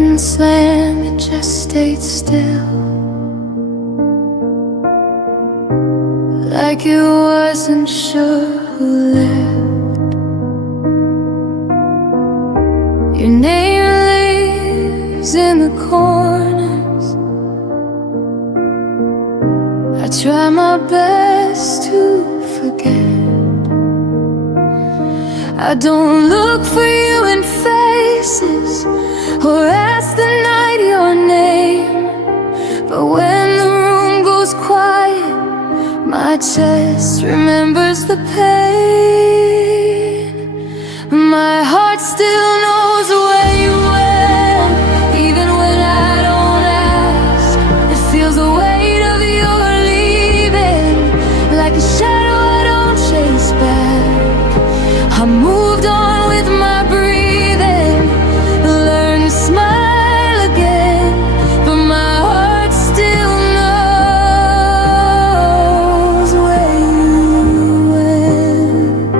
didn't slam, it just stayed still, like it wasn't sure who left. Your name lives in the corners. I try my best to forget. I don't look for you in faces or ask the night your name, but when the room goes quiet, my chest remembers the pain. My heart still knows where you went, even when I don't ask. It feels the weight of your leaving, like a shadow I don't chase back. I moved on with my breathing, learned to smile again, but my heart still knows where you went.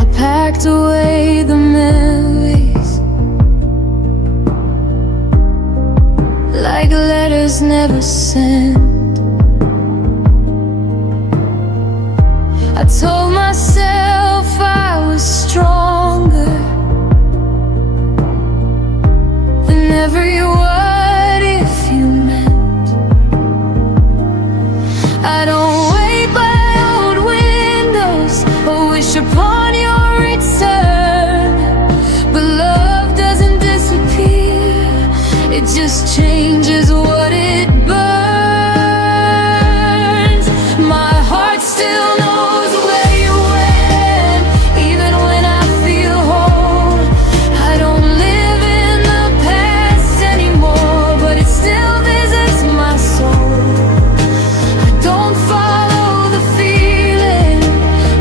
I packed away the memories, like letters never sent. I told myself I was stronger than every what if you meant. I don't wait by old windows or wish upon your return, but love doesn't disappear, it just changes what it burns. My heart still knows where you went, even when I feel whole. I don't live in the past anymore, but it still visits my soul. I don't follow the feeling,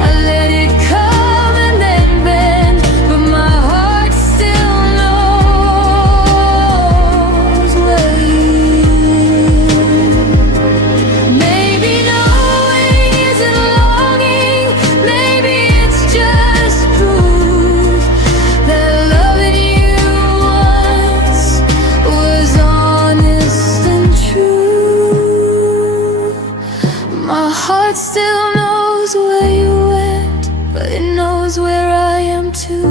I let it come and then bend, but my heart still knows where you went. Maybe knowing isn't longing, maybe it's just proof that loving you once was honest and true. My heart still knows where you went, but it knows where I am too.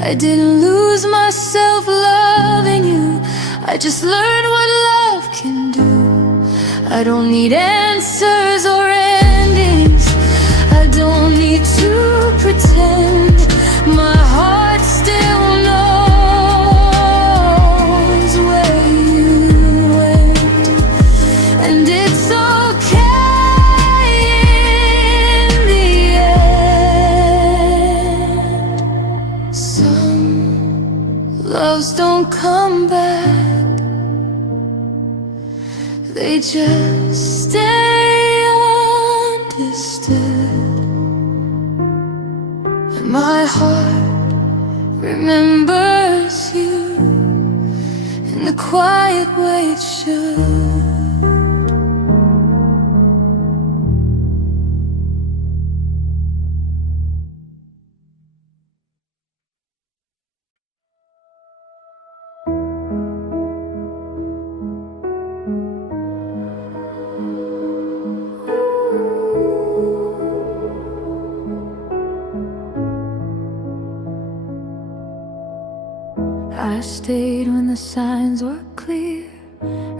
I didn't lose myself loving you, I just learned what love can do. I don't need answers or endings, I don't need to pretend. My heart still knows where you went, and it's okay in the end. Some loves don't come back, they just stay understood, and my heart remembers you in the quiet way it should. I stayed when the signs were clear,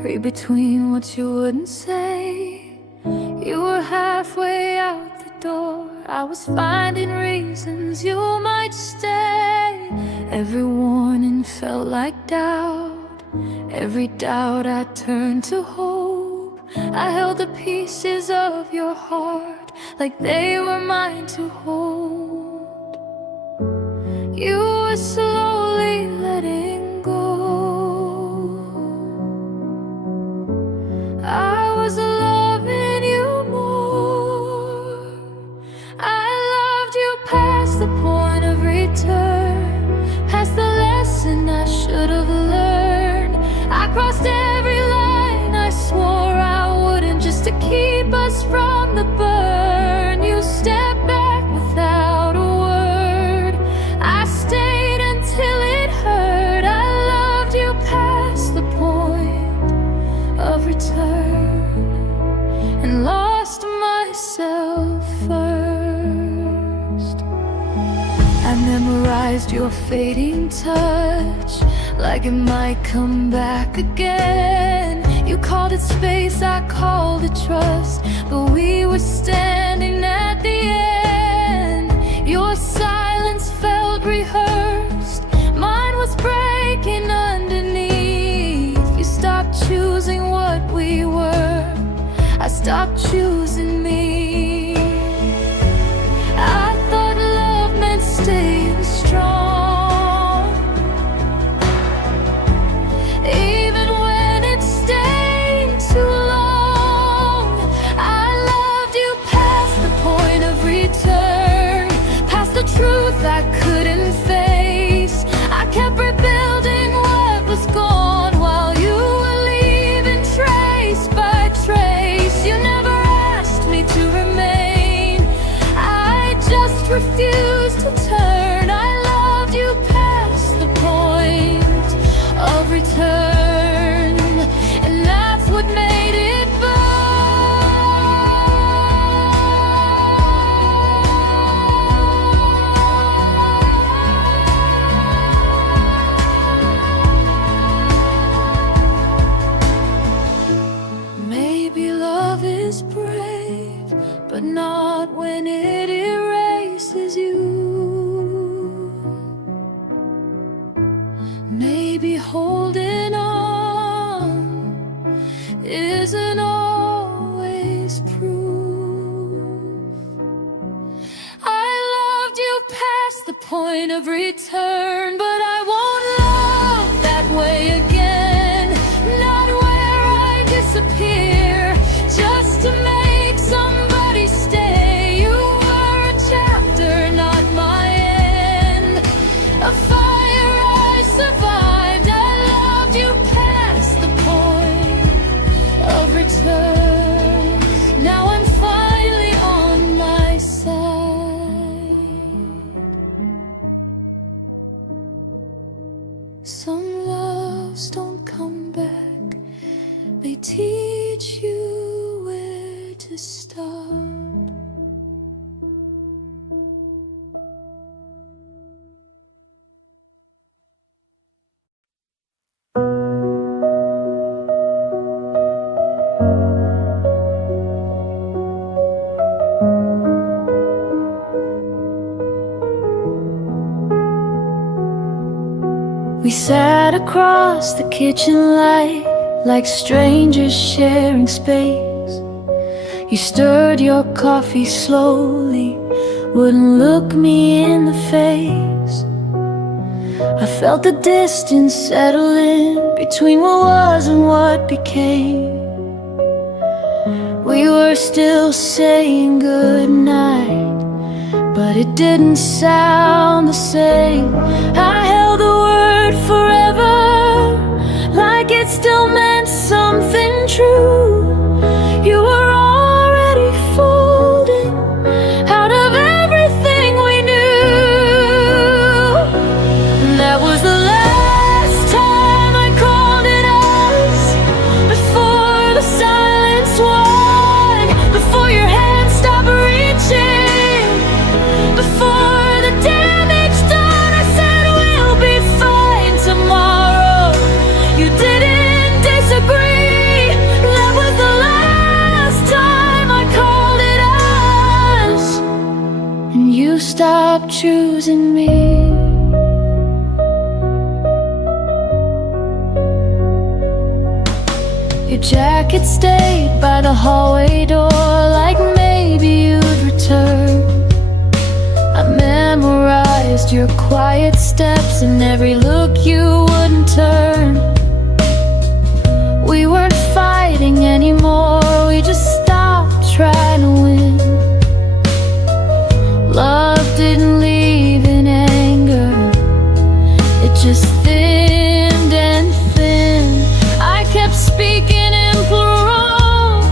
read between what you wouldn't say. You were halfway out the door, I was finding reasons you might stay. Every warning felt like doubt, every doubt I turned to hope. I held the pieces of your heart like they were mine to hold. You were slowly letting go, I was loving you more. I loved you past the point of return, past the lesson I should have learned. I crossed every line I swore I wouldn't, just to keep us from the burn. You stepped back without a word, I stayed until realized your fading touch, like it might come back again. You called it space, I called it trust, but we were standing at the end. Your silence felt rehearsed, mine was breaking underneath. You stopped choosing what we were, I stopped choosing me. I thought love meant staying strong, even when it stayed too long. I loved you past the point of return, past the truth I couldn't face. I kept rebuilding what was gone while you were leaving trace by trace. You never asked me to remain, I just refused to turn. I loved you past the point of return, and that's what made it burn. Maybe love is brave, but not when it erases you. Maybe holding on isn't always proof. I loved you past the point of return, but I won't love that way again. Not where I disappear just to make somebody stay. You were a chapter, not my end, a fire I survived. I loved you past the point of return. Now I'm finally on my side. Some loves don't come back, they teach you where to stop. We sat across the kitchen light like strangers sharing space. You stirred your coffee slowly, wouldn't look me in the face. I felt the distance settle in between what was and what became. We were still saying goodnight, but it didn't sound the same. I held the word forever, like it still meant something true. You were already folding out of everything we knew. And that was the last time I called it us, before the silence won, before your hand stopped reaching, before the damage done. I said we'll be fine tomorrow. You didn't disagree. That was the last time I called it us, and you stopped choosing me. Your jacket stayed by the hallway door, like maybe you'd return. I memorized your quiet steps and every look you wouldn't turn. We weren't fighting anymore, we just stopped trying to win. Love didn't leave in anger, it just thinned and thinned. I kept speaking in plural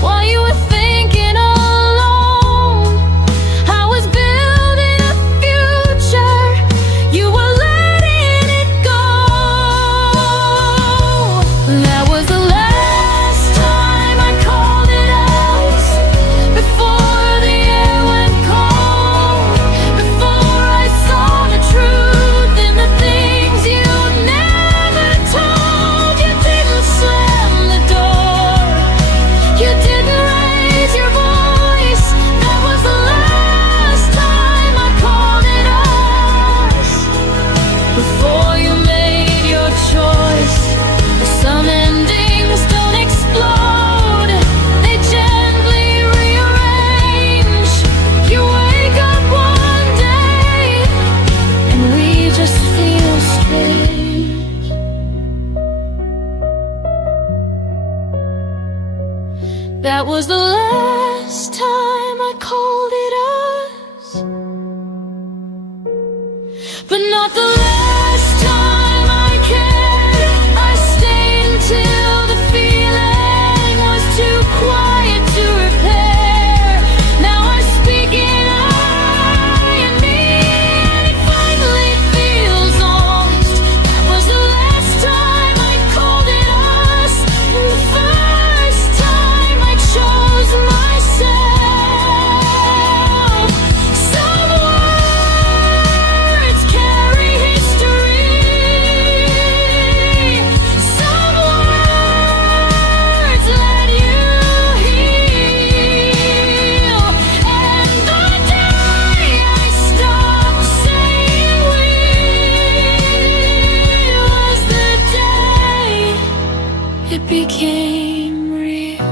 while you were thinking alone. I was building a future, you were letting it go. That was the last time I called it us, before the air went cold, before I saw the truth. was the last time I called it us, but not the last time I cared. I stayed until the feeling was too quiet to repair. Now I speak it I and me, and it finally feels honest. That was the last time I called it us, and the first time I chose myself. Some words carry history, some words let you heal, and the day I stopped saying we was the day it became real.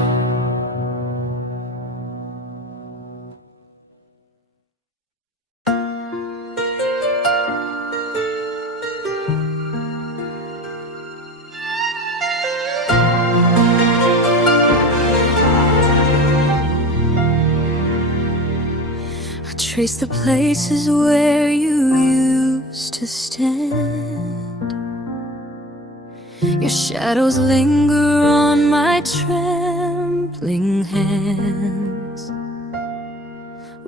I trace the places where you used to stand. Your shadows linger on my trembling hands.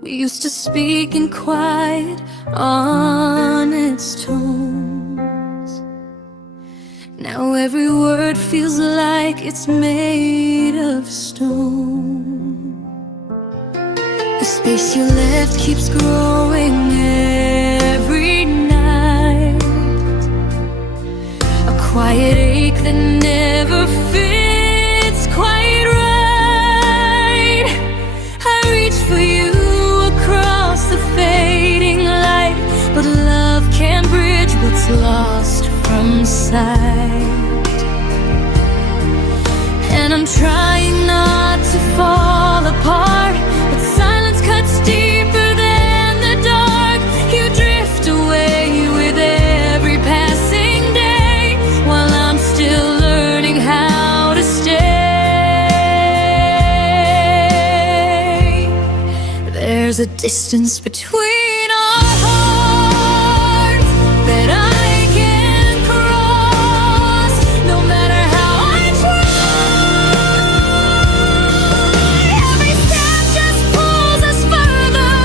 We used to speak in quiet, honest tones. Now every word feels like it's made of stone. The space you left keeps growing every night, a quiet ache that never fits quite right. I reach for you across the fading light, but love can't bridge what's lost from sight. And I'm trying not to fall apart, but silence cuts deeper than the dark. You drift away with every passing day, while I'm still learning how to stay. There's a distance between our hearts that I can't cross, no matter how I try. Every step just pulls us further,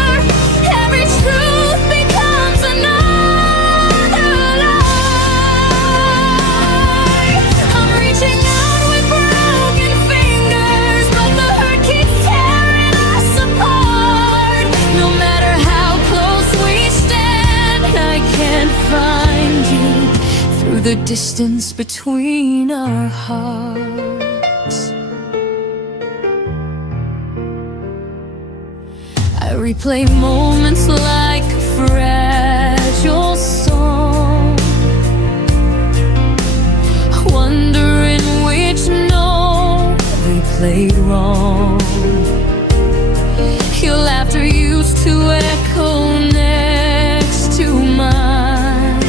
every truth becomes another lie. I'm reaching out with broken fingers, but the hurt keeps tearing us apart. No matter how close we stand, I can't find you through the distance between our hearts. I replay moments like a fragile song, wondering which note they played wrong. Your laughter used to echo next to mine.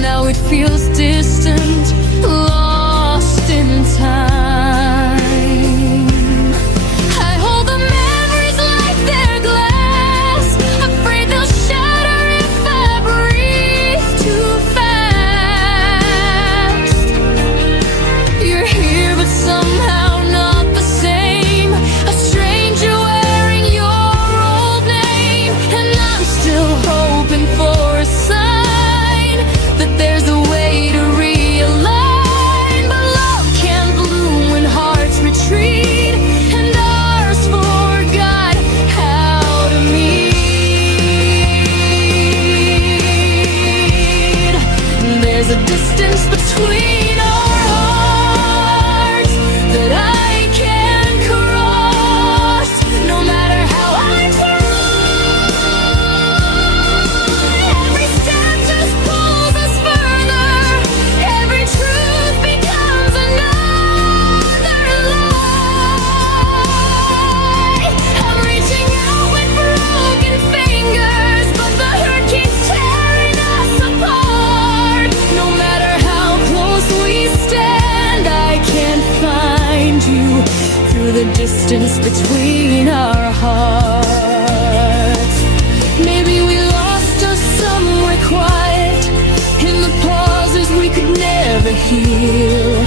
Now it feels distant, lost in time. I hold the memories like they're glass, afraid they'll shatter if I breathe too fast. You're here, but somehow not the same. A stranger wearing your old name, and I'm still hoping for a sign that there's a way to realign. But love can't bloom when hearts retreat, and ours forgot how to meet. There's a distance between our hearts that I can't cross, no matter how I try. Every step just pulls us further, every truth becomes another lie. I'm reaching out with broken fingers, but the hurt keeps tearing us apart. No matter how distance between our hearts. Maybe we lost us somewhere quiet, in the pauses we could never heal.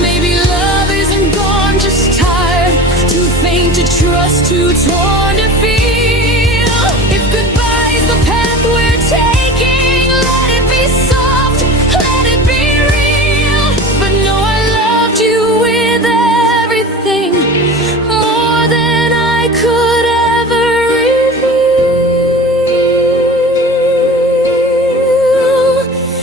Maybe love isn't gone, just tired, too faint to trust, too torn to feel. If goodbye is the path we're taking, let it be soft, let it be real. But no, I loved you with everything, more than I could ever reveal.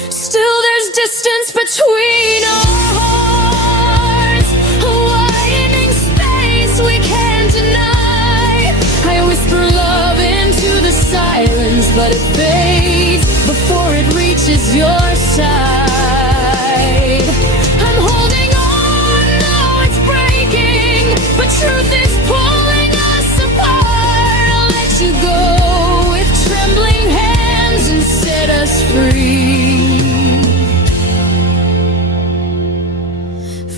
Still there's distance between our hearts, a widening space we can't deny. I whisper love into the silence, but it fades before it reaches your side. I'm holding on, no, it's breaking, but truth is pulling us apart. I'll let you go with trembling hands and set us free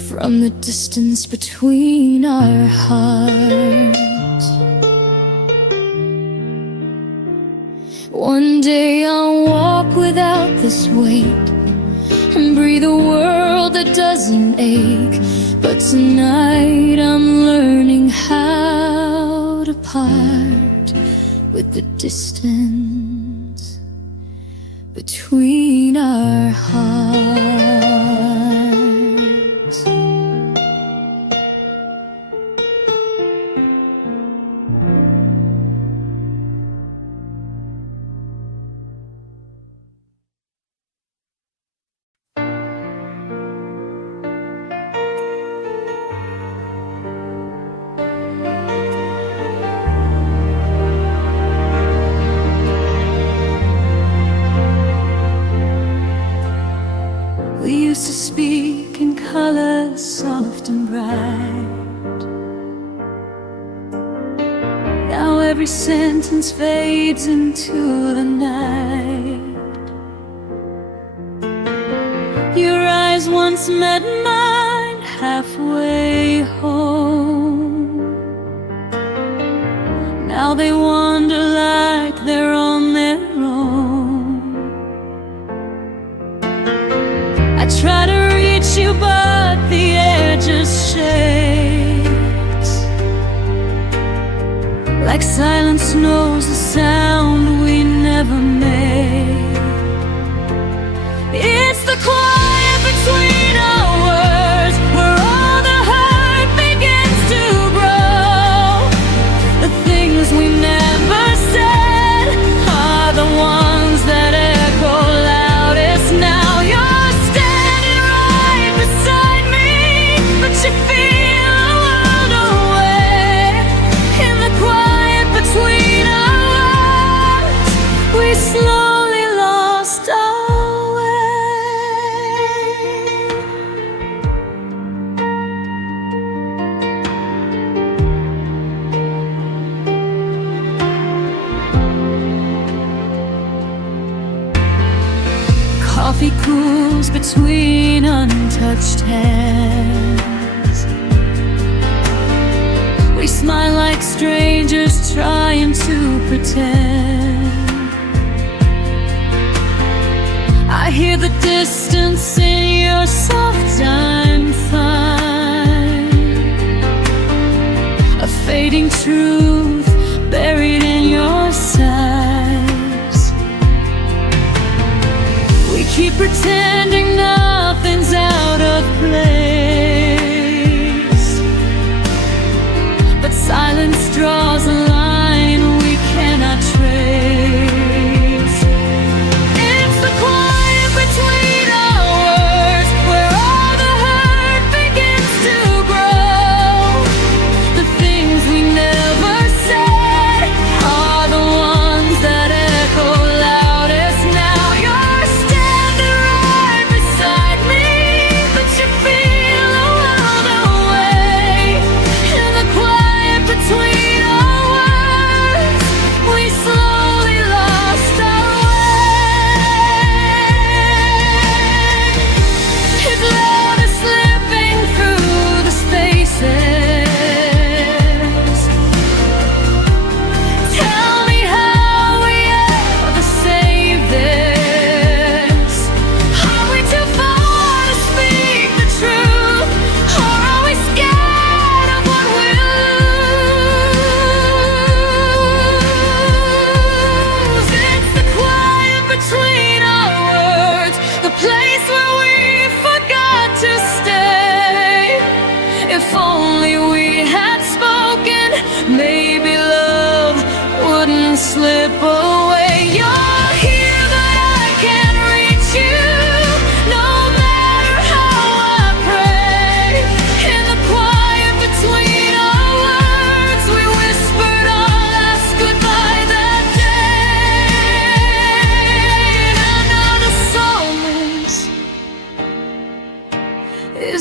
from the distance between our hearts. One day I'll walk without this weight and breathe a world that doesn't ache. But tonight I'm learning how to part with the distance between our hearts. We used to speak in colors soft and bright. Now every sentence fades into the night. Your eyes once met mine halfway home. Now they wander like they're on their own. I try to reach you, but the air just shakes. Like silence knows the sound we never made. It's the quiet between our words, where all the hurt begins to grow. The things we never said are the ones that echo loudest now. You're standing right beside me, but you feel the world away. In the quiet between our words, we slowly lost our way. Coffee cools between untouched hands. We smile like strangers trying to pretend. I hear the distance in your soft I'm fine. A fading truth buried in your sighs. We keep pretending nothing's out of place, but silence draws a line we cannot trace. It's the quiet between our words, where all the hurt begins to grow. The things we never said are the ones that echo loudest now. You're standing right beside me, but you feel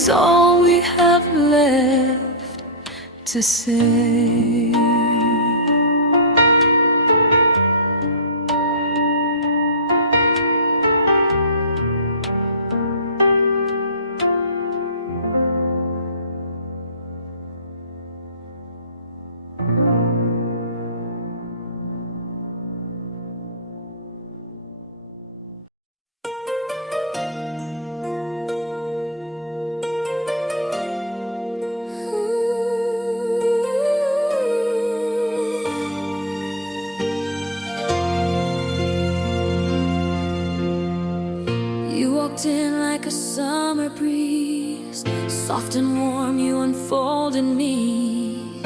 is all we have left to say. In like a summer breeze, soft and warm, you unfolded me.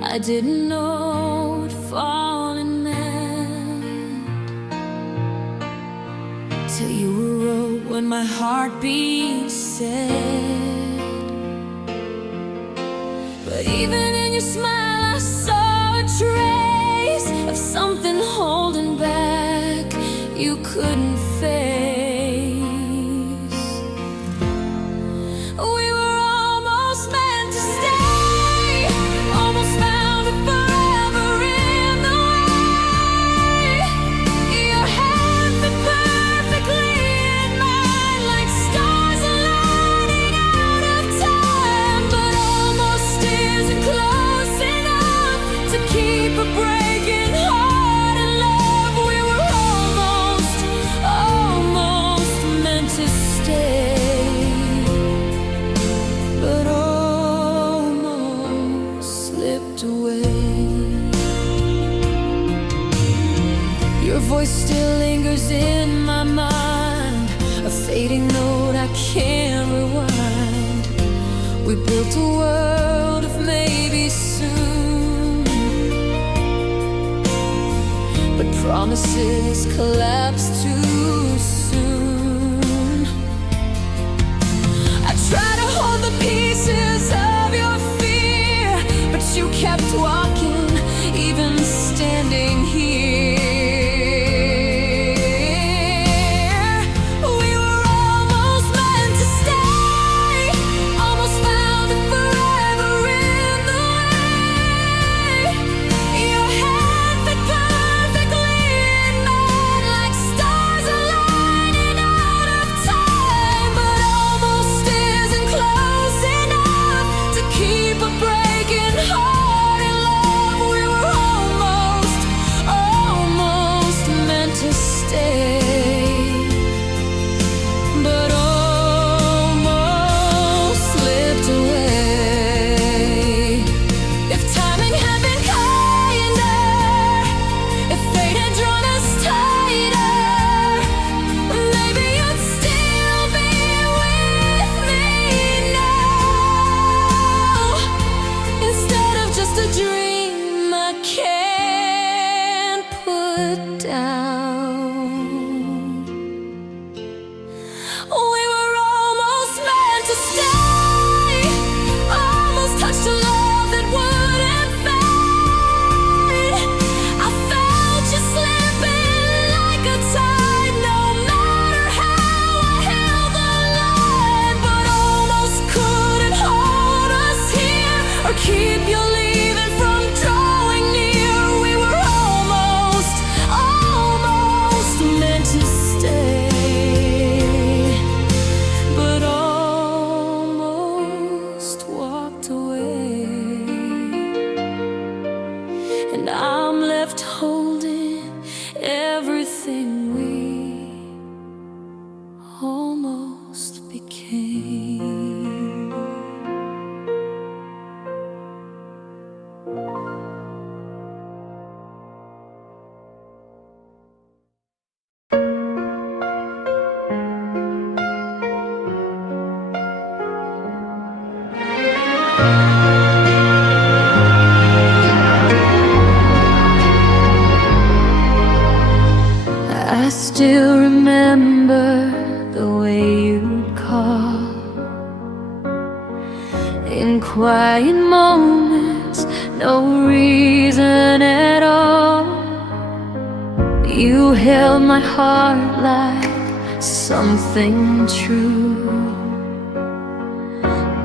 I didn't know what falling meant till you wrote when my heartbeat said. But even in your smile I saw a trace of something holding back you couldn't face. Still lingers in my mind, a fading note I can't rewind. We built a world of maybe soon, but promises collapse too soon. I try to hold the pieces of your fear, but you kept walking, even standing here. still remember the way you'd call in quiet moments, no reason at all. You held my heart like something true,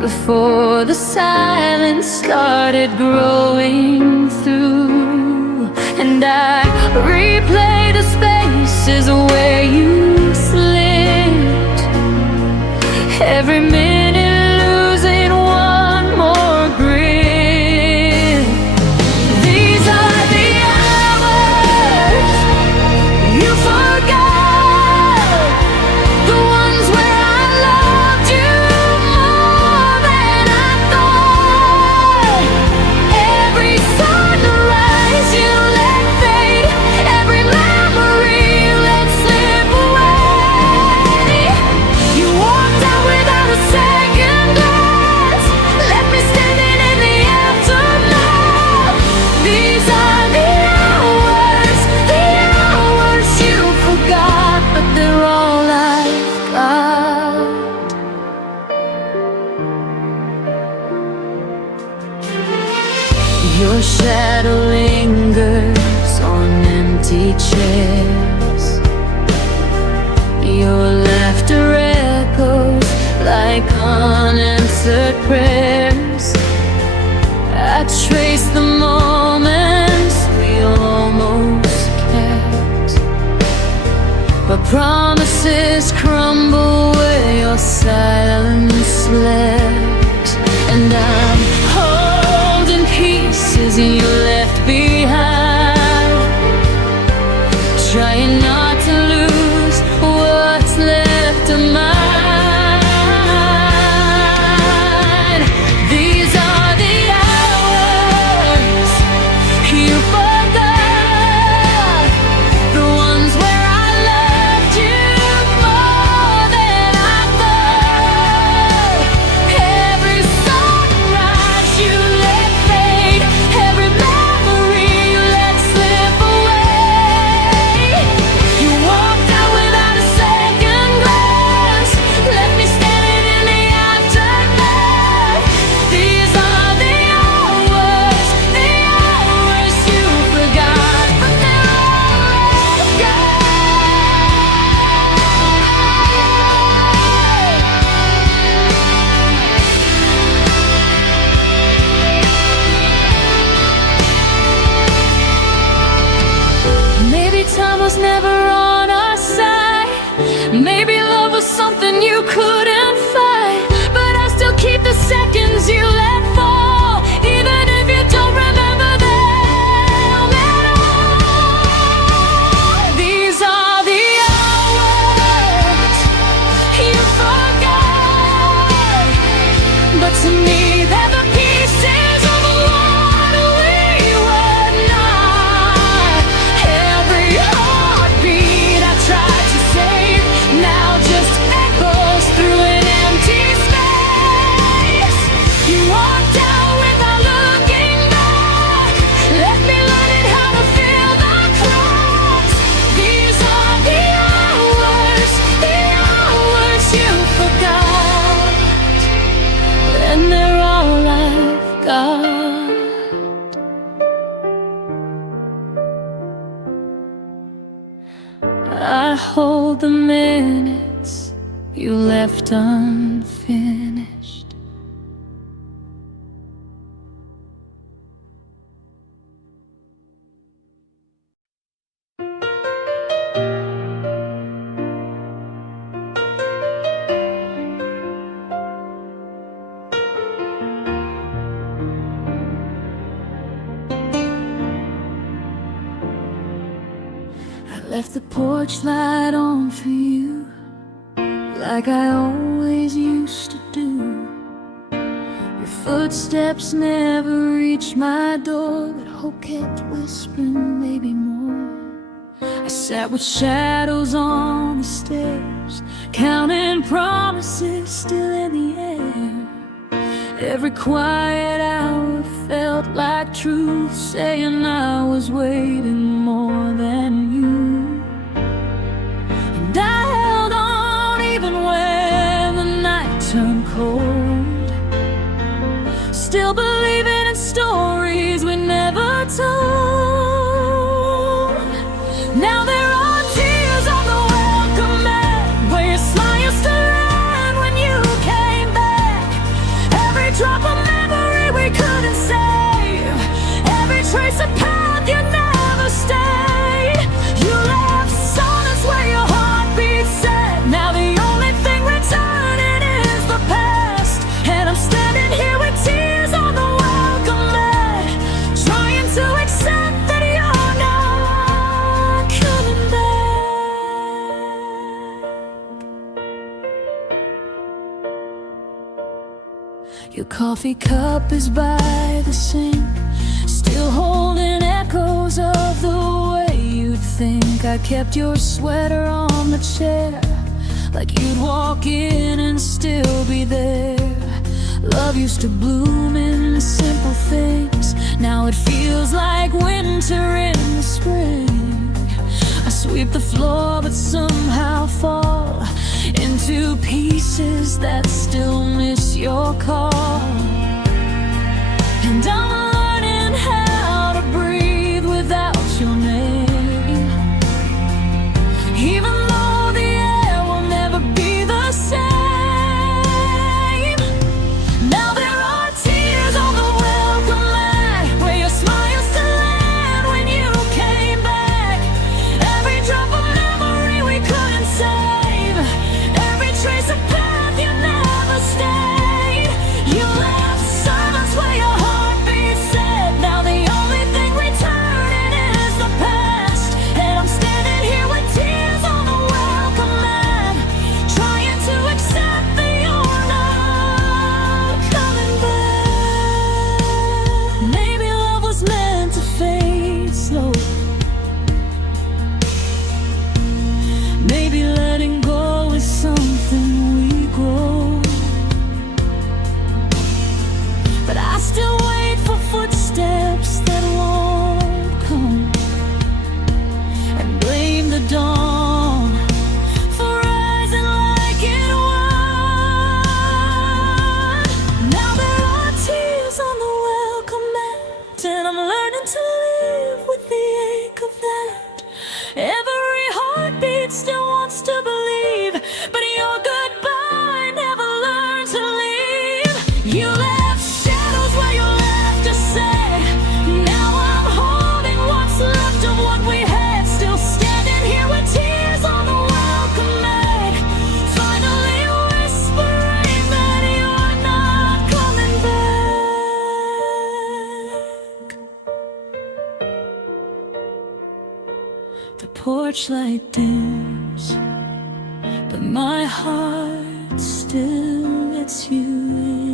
before the silence started growing through. And I replay the spaces where you slipped, every minute losing one more grip. These are the hours you forgot, the ones where I loved you more than I thought. Every sunrise you let fade, every memory let slip away. You walked out without a second glance, left me standing in the aftermath. These are the hours you forgot, but they're all I've got. Your shadow lingers on empty chairs, your laughter echoes like unanswered prayers. I trace the moments we almost kept, but promises crumble where your silence left. And I'm holding pieces you left behind, trying not to lose what's left of mine. These are the hours you forgot, the ones where I loved you more than I thought. Every sunrise you let fade, every memory you let slip away. You walked out without a second glance, left me standing in the aftermath. These are the hours you forgot, but they're all I've got. Maybe time was never on our side, maybe love was something you couldn't fight, but I still keep the seconds you let fall, even if you don't remember them at all. These are the hours you forgot, but to me they're the pieces of what we were not. Every heartbeat I tried to save now just echoes through an empty space. You walked out without looking back, left me learning how to fill the cracks. These are the hours you forgot, and they're all I've got. I hold the minutes you left unfinished. I left the porch light on for you, like I always used to do. Your footsteps never reached my door, but hope kept whispering maybe more. I sat with shadows on the stairs, counting promises still in the air. Every quiet hour felt like truth, saying I was waiting more than you. And I held on even when the night turned cold, still believing in stories we never told. Now there are tears on the welcome mat, where your smile used to land when you came back. Your coffee cup is by the sink, still holding echoes of the way you'd think. I kept your sweater on the chair, like you'd walk in and still be there. Love used to bloom in simple things, now it feels like winter in the spring. I sweep the floor but somehow fall into pieces that still miss your call. And I'm learning how to breathe without your name, even though the air will never be the same. Now there are tears on the welcome mat, where your smile used to land when you came back. Every drop of memory we couldn't save, every trace of path you never stayed. You left silence where your heartbeat said. Now the only thing returning is the past, and I'm standing here with tears on the welcome mat, trying to accept that you're not coming back. Maybe love was meant to fade slow, maybe letting go is something we grow. But I still wait for footsteps that won't come, and blame the dawn for rising like it was. Now there are tears on the welcome mat, and I'm learning to live with the ache of that. Every heartbeat still wants to believe, but your goodbye never learned to leave. You left shadows where you left to say. Now I'm holding what's left of what we had, still standing here with tears on the welcome mat, finally whispering that you're not coming back. The porch light dims, but my heart still lets you in.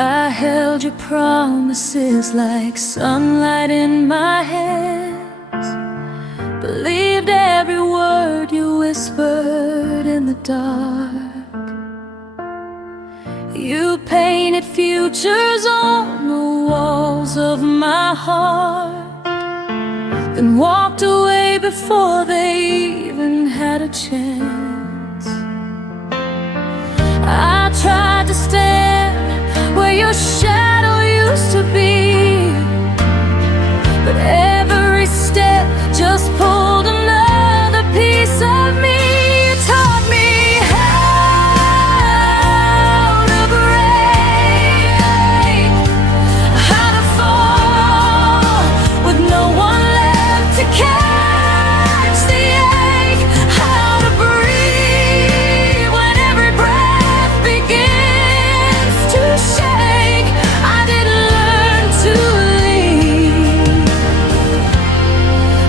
I held your promises like sunlight in my hands, believed every word you whispered in the dark. You painted futures on the walls of my heart, then walked away before they even had a chance. I tried to stand where your shadow used to be, but every step just pulled another piece of me. You taught me how to break, how to fall with no one left to catch the ache, how to breathe when every breath begins to shake. I didn't learn to leave,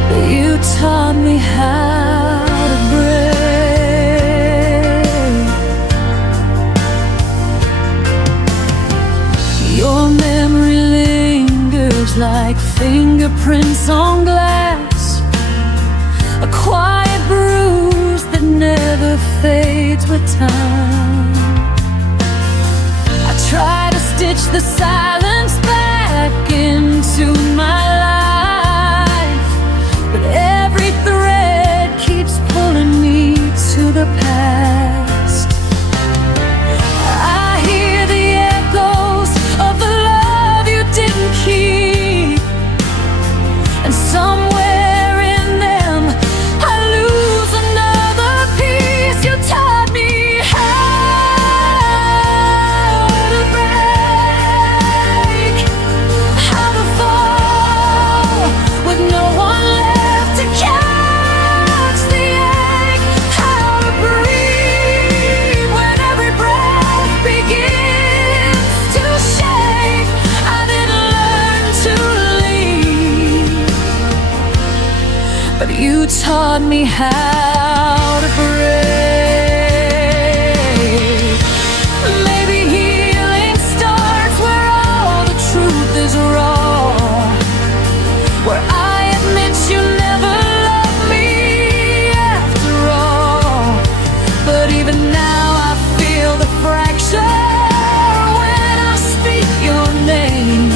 but you taught me how to break. Your memory lingers like fingerprints on glass, a quiet bruise that never fades with time. I try to stitch the silence back into my life, but every thread keeps pulling me to the past. I hear the echoes of the love you didn't keep, and somewhere in them I lose another piece. You taught me how to break, You taught me how to break. Maybe healing starts where all the truth is raw, where I admit you never loved me after all. But even now I feel the fracture when I speak your name,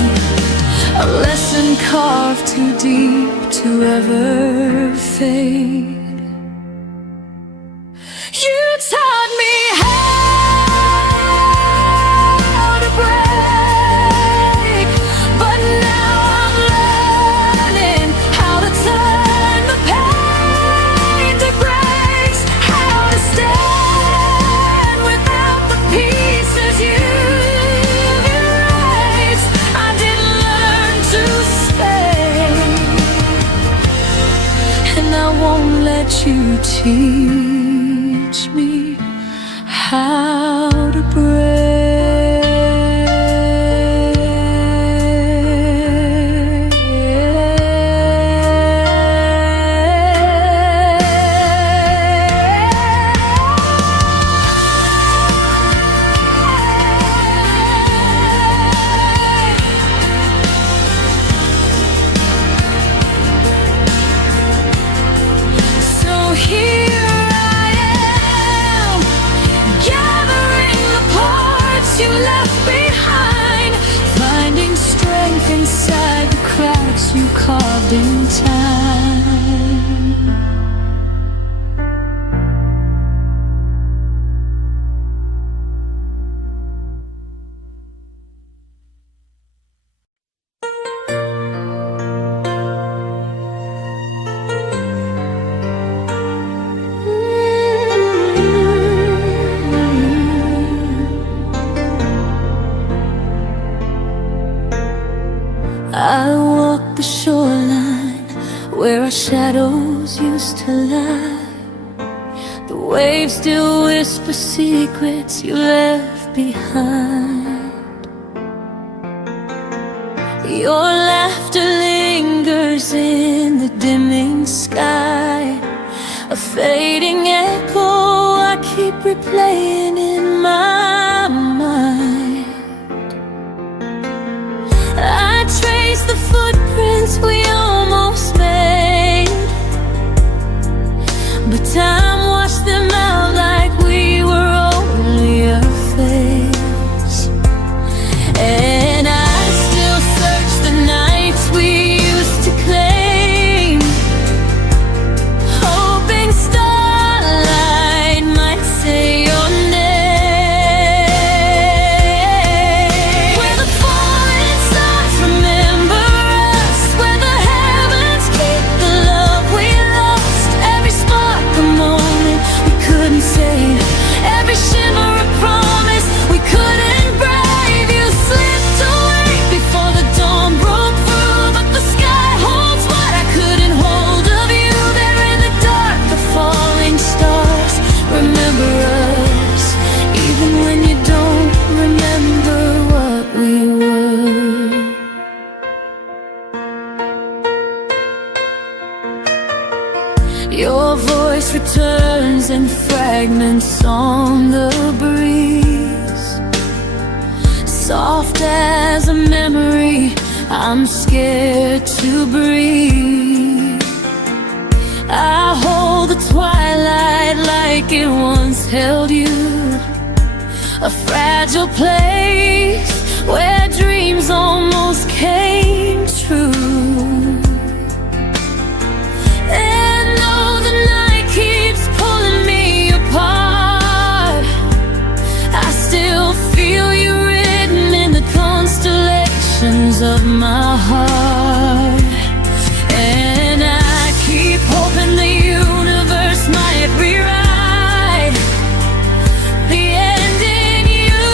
a lesson carved too deep to ever fade. You taught me how to break, but now I'm learning how to turn the pain to grace, how to stand without the pieces you erased. I didn't learn to stay, and I won't let you teach me how to break. So here I am, gathering the parts you left behind, finding strength inside the cracks you carved in time. I walk the shoreline where our shadows used to lie. The waves still whisper secrets you left behind. Your laughter lingers in the dimming sky, a fading echo I keep replaying in my mind. I trace the footprints we almost made, but time washed them out like we were only a phase. And I still search the nights we used to claim, hoping starlight might say your name. Where the falling stars remember us, where the heavens keep the love we lost. Every spark a moment we couldn't save, every shimmer a promise we couldn't brave. You slipped away before the dawn broke through, but the sky holds what I couldn't hold of you. There in the dark, the falling stars remember us, even when you don't remember what we were. Your voice returns in fragments on the breeze, soft as a memory I'm scared to breathe. I hold the twilight like it once held you, a fragile place where dreams almost came true. And though the night keeps pulling me apart, I still feel you written in the constellations of my heart. And I keep hoping the universe might rewrite the ending you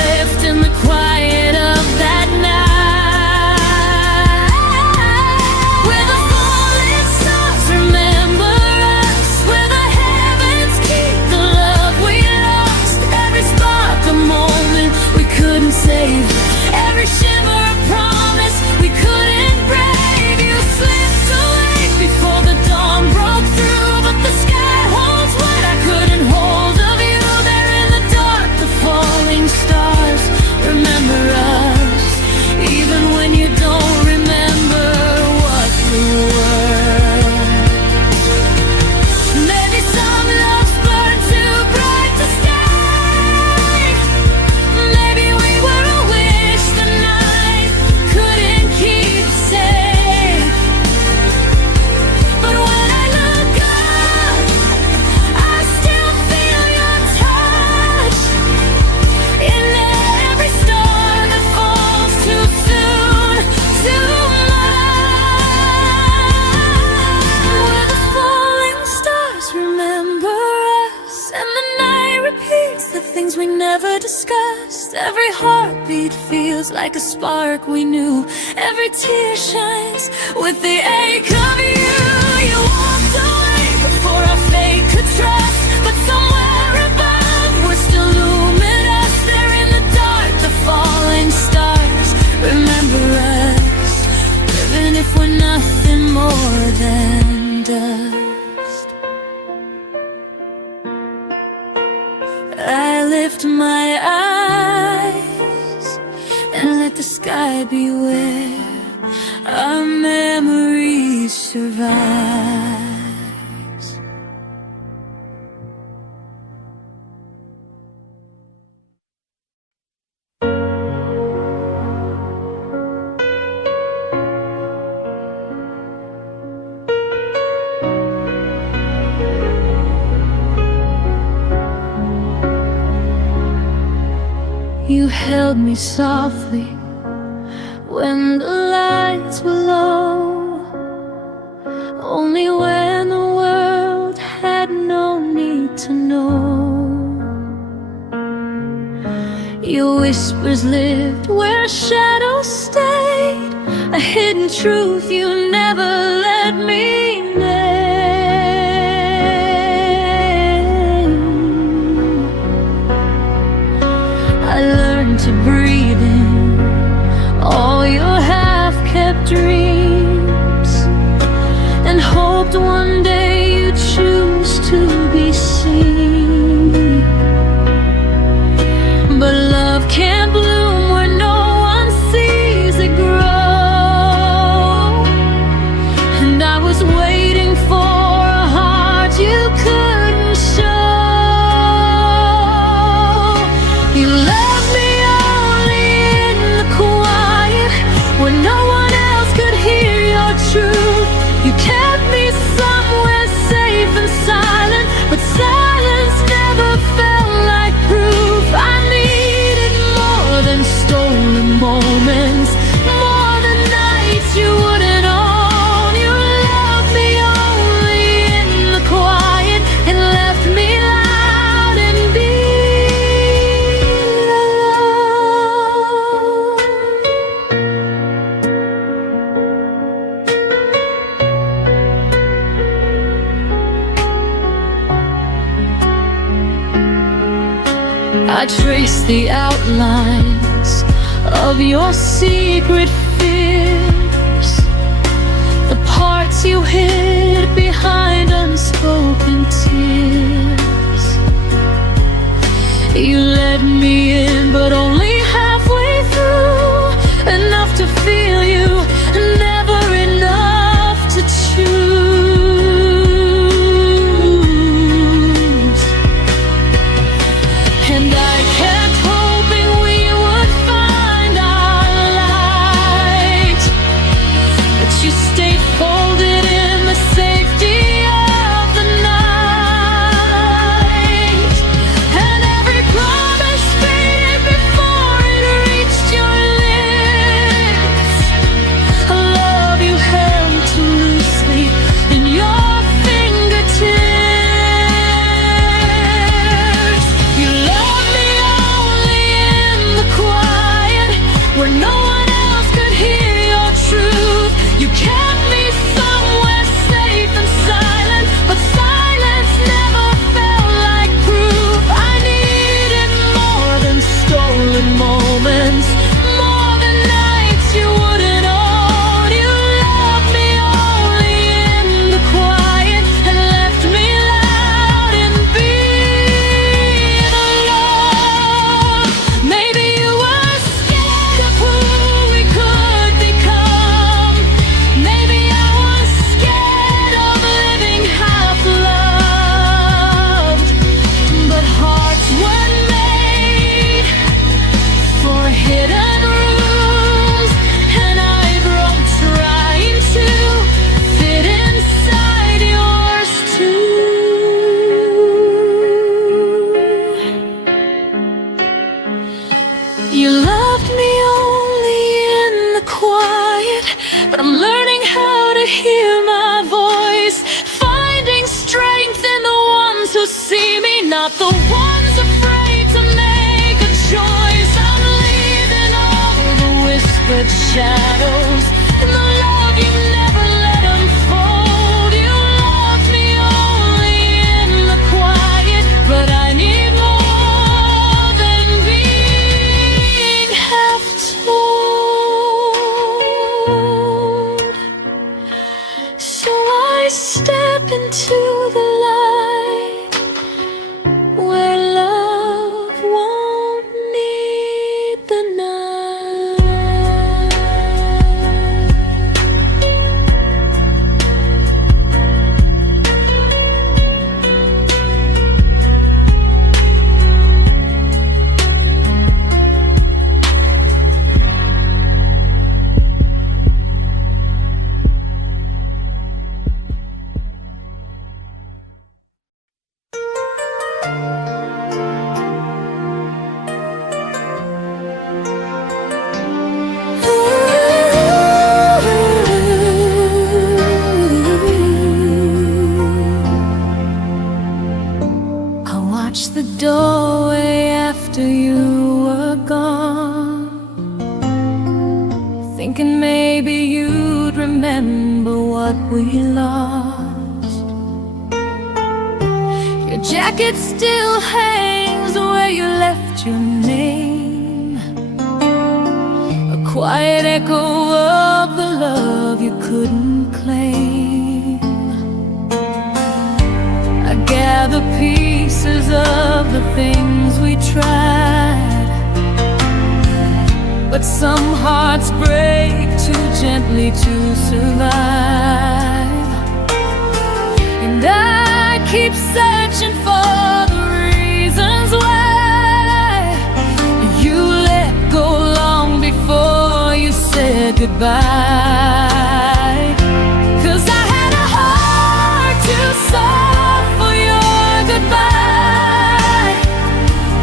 left in the quiet of that night. Where the falling stars remember us, where the heavens keep the love we lost. Every spark a moment we couldn't save, every shimmer a promise we couldn't Every heartbeat feels like a spark we knew. Every tear shines with the ache of you. You walked away before our fate could trust, but somewhere above we're still luminous. There in the dark, the falling stars remember us, even if we're nothing more than dust. I lift my eyes and let the sky be where our memories survive. You held me softly when the lights were low, only when the world had no need to know. Your whispers lived where shadows stayed, a hidden truth you never let me name. I learned to breathe in all your half-kept dreams, and hoped one day you'd choose to be seen. But love can't bloom where no one sees it grow, and I was waiting for a heart you couldn't show. You left me only in the quiet, where no one else could hear your truth. You kept me somewhere safe and silent, but silence never felt like proof. I needed more than stolen moments, more than nights you wouldn't own. You loved me only in the quiet and left me loud and beat alone. I traced the outlines of your secret fears, the parts you hid behind unspoken tears. You let me in, but only halfway through, enough to feel you, never enough to choose. And I kept hoping we would find our light, but you stayed folded in the safety of the night. And every promise faded before it reached your lips, a love you held too loosely in your fingertips. You loved me only in the quiet, where no one else could hear your truth. You kept me somewhere safe and silent, but silence never felt like proof. I needed more than stolen moments, more than nights you wouldn't own. You loved me only in the quiet and left me loud and beat alone. Maybe you were scared of who we could become. Maybe I was scared of living half loved, but hearts were made for hidden rooms, and I broke trying to fit inside yours too. You loved me only in the quiet, but I'm learning how to hear my voice, finding strength in the ones who see me, not the ones afraid to make a choice. shadows, and the love you never let unfold. You love me only in the quiet, but I need more than being half told. So I step into the light where love won't need the night. I watched the doorway after you were gone, thinking maybe you'd remember what we lost. Your jacket still hangs where you left your name, a quiet echo of the love you couldn't claim. I gather pieces of the things we tried, but some hearts break too gently to survive. And I keep searching for the reasons why you let go long before you said goodbye. 'Cause I had a heart too soft for your goodbye,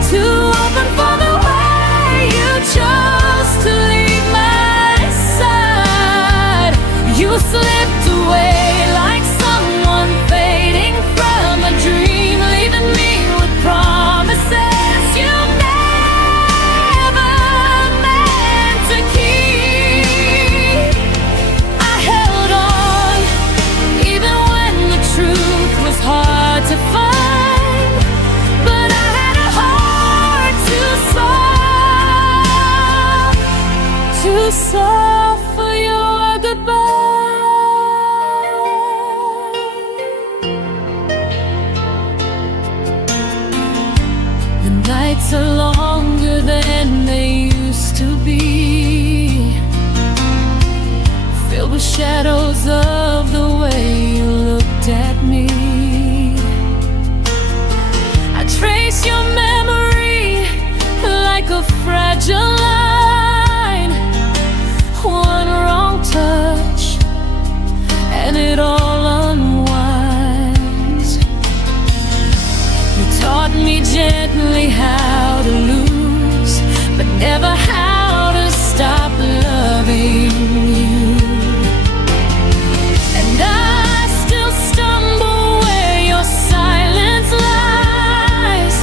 too open for the way you chose to leave my side. You slipped away like someone fading from a dream, leaving me with promises you never meant to keep. I held on even when the truth was hard to find, but I had a heart too soft for your goodbye. The nights are longer than they used to be, filled with shadows of the way you looked at me. I trace your memory like a fragile line, one wrong touch and it all unwinds. You taught me gently how to lose, but never how to stop loving you. And I still stumble where your silence lies,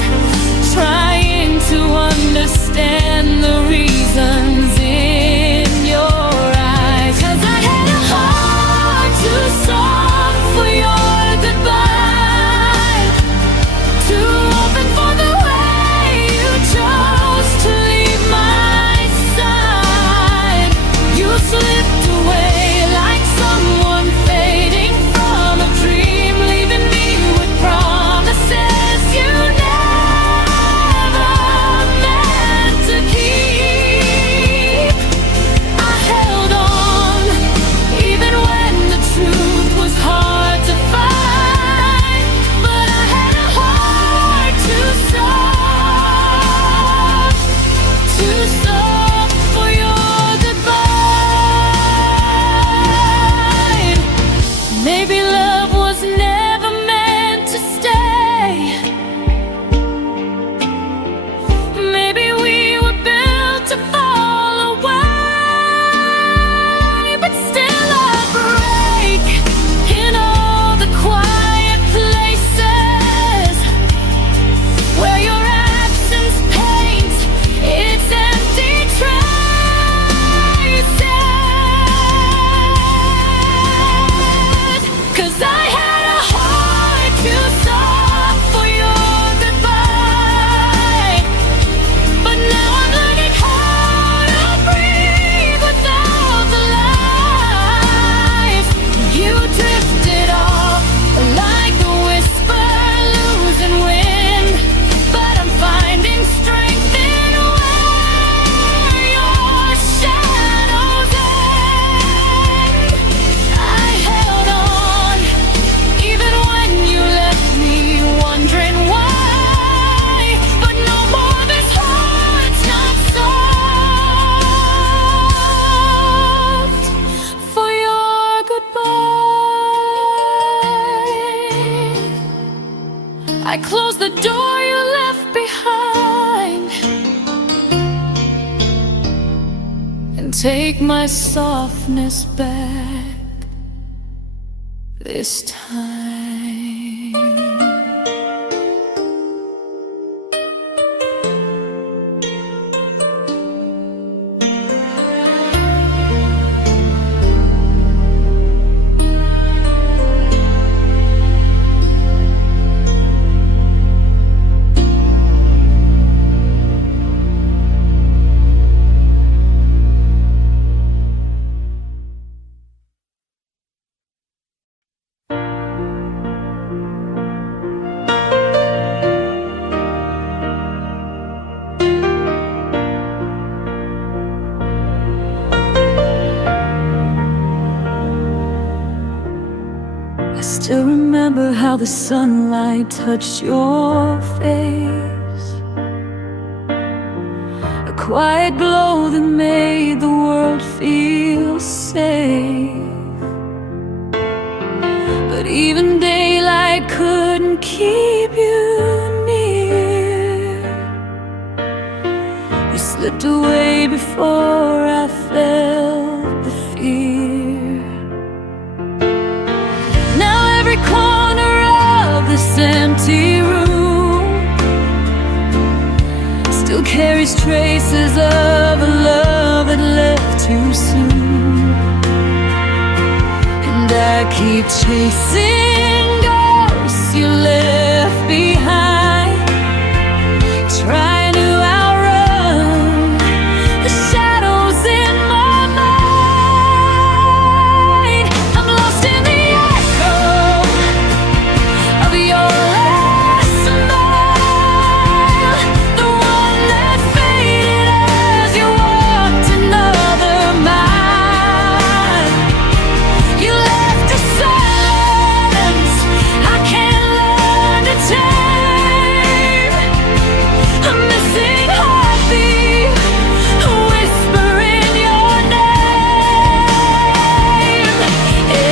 trying to understand the reasons in your eyes. 'Cause I had a heart too soft for your goodbye, too open for the way you chose to leave my I close the door you left behind and take my softness back this time. I still remember how the sunlight touched your face, a quiet glow that made the world feel safe. But even daylight couldn't keep you near. You slipped away before I felt the fear. Now every corner of this empty room still carries traces of a love that left too soon. And I keep chasing ghosts you left behind, trying to outrun the shadows in my mind. I'm lost in the echo of your last smile, the one that faded as you walked another mile. You left a silence I can't learn to tame, a missing heartbeat, a whisper in your name.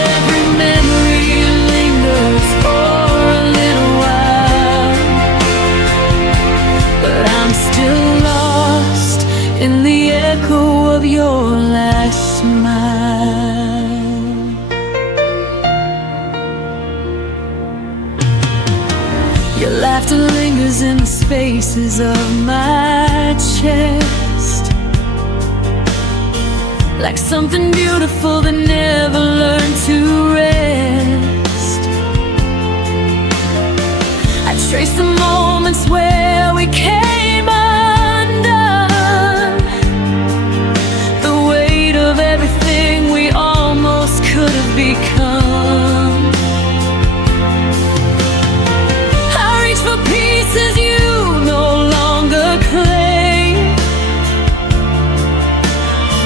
Every memory lingers for a little while, but I'm still lost in the echo of your last smile. Your laughter lingers in the spaces of my chest, like something beautiful that never learned to rest. I trace the moments where we came undone, the weight of everything we almost could have become. I reach for pieces you no longer claim,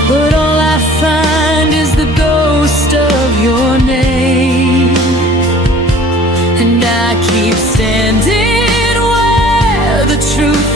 but all I find is the ghost of your name. And I keep standing where the truth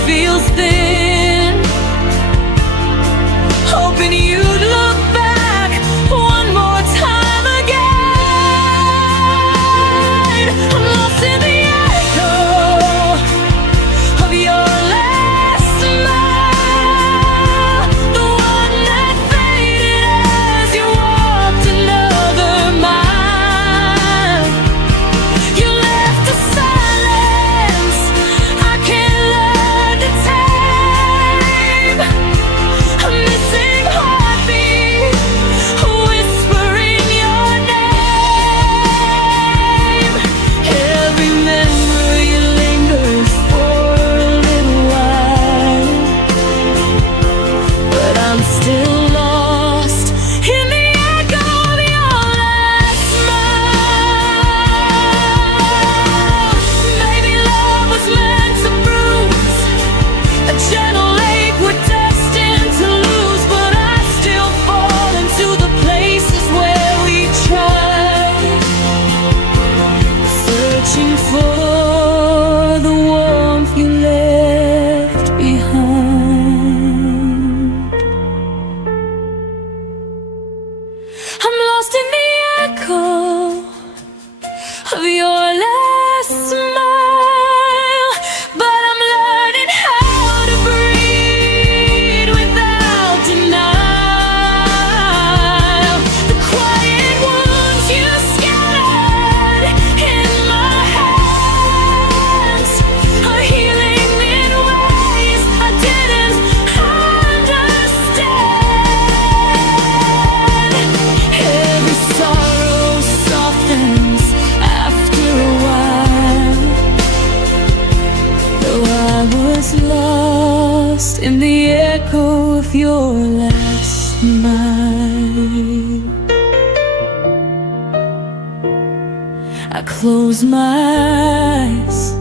close my eyes,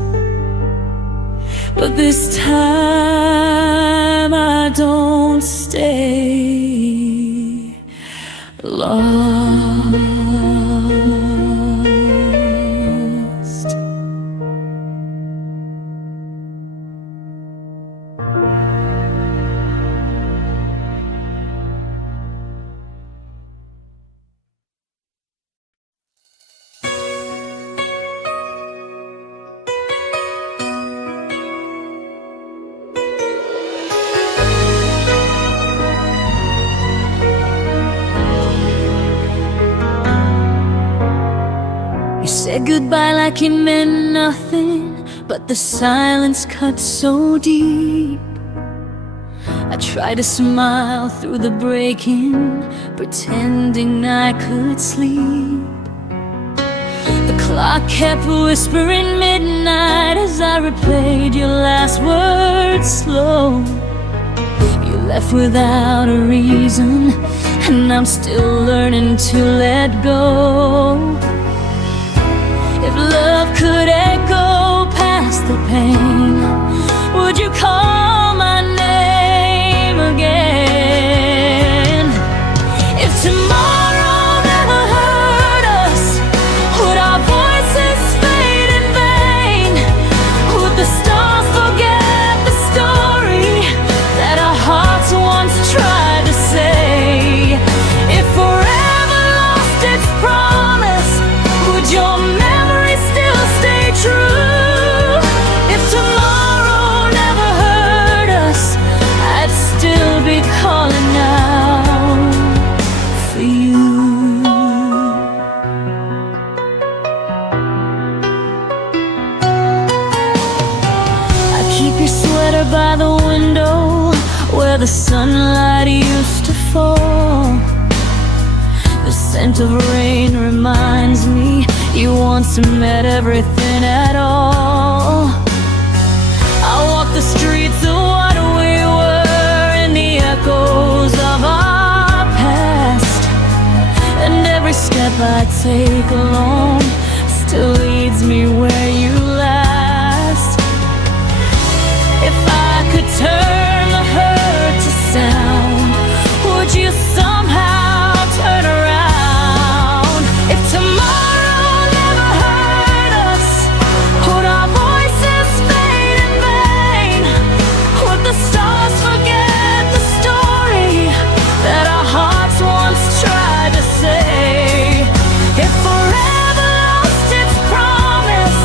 but this time I don't stay lost. You said goodbye like it meant nothing, but the silence cut so deep. I tried to smile through the breaking, pretending I could sleep. The clock kept whispering midnight as I replayed your last words slow. You left without a reason, and I'm still learning to let go. If love could echo past the pain, would you call my name again? If tomorrow never hurt us, would our voices fade in vain? Would the stars forget the story that our hearts once tried to say? If forever lost its promise, would your memory still stay true? If tomorrow never hurt us, I'd still be calling out for you. I keep your sweater by the window where the sunlight used to fall. The scent of rain reminds me you once meant everything at all. I walk the streets of what we were in the echoes of our past, and every step I take alone still leads me where you last. If I could turn the hurt to sound, would you somehow turn around? If tomorrow never hurt us, would our voices fade in vain? Would the stars forget the story that our hearts once tried to say? If forever lost its promise,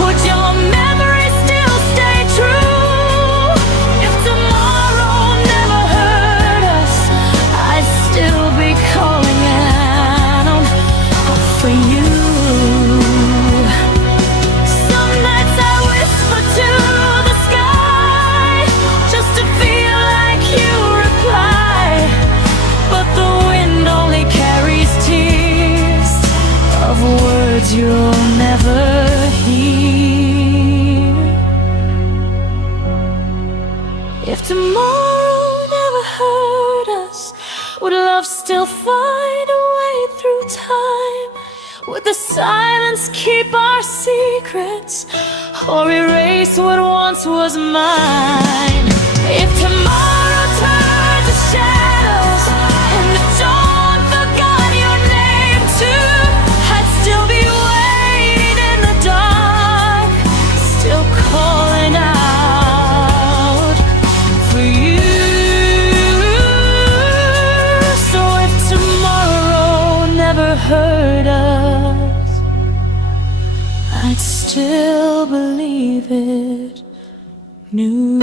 would your memory still stay true? If tomorrow never hurt us, I'd still be calling out for you. Some nights I whisper to the sky just to feel like you reply, but the wind only carries tears of words you'll never hear. If tomorrow never hurt us, would love still find a way through time? Would the silence keep our secrets or erase what once was mine? If tomorrow turned to shadows and the dawn forgot your name too, I'd still be waiting in the dark, still calling out for you. So if tomorrow never hurt us, I'd still believe it new.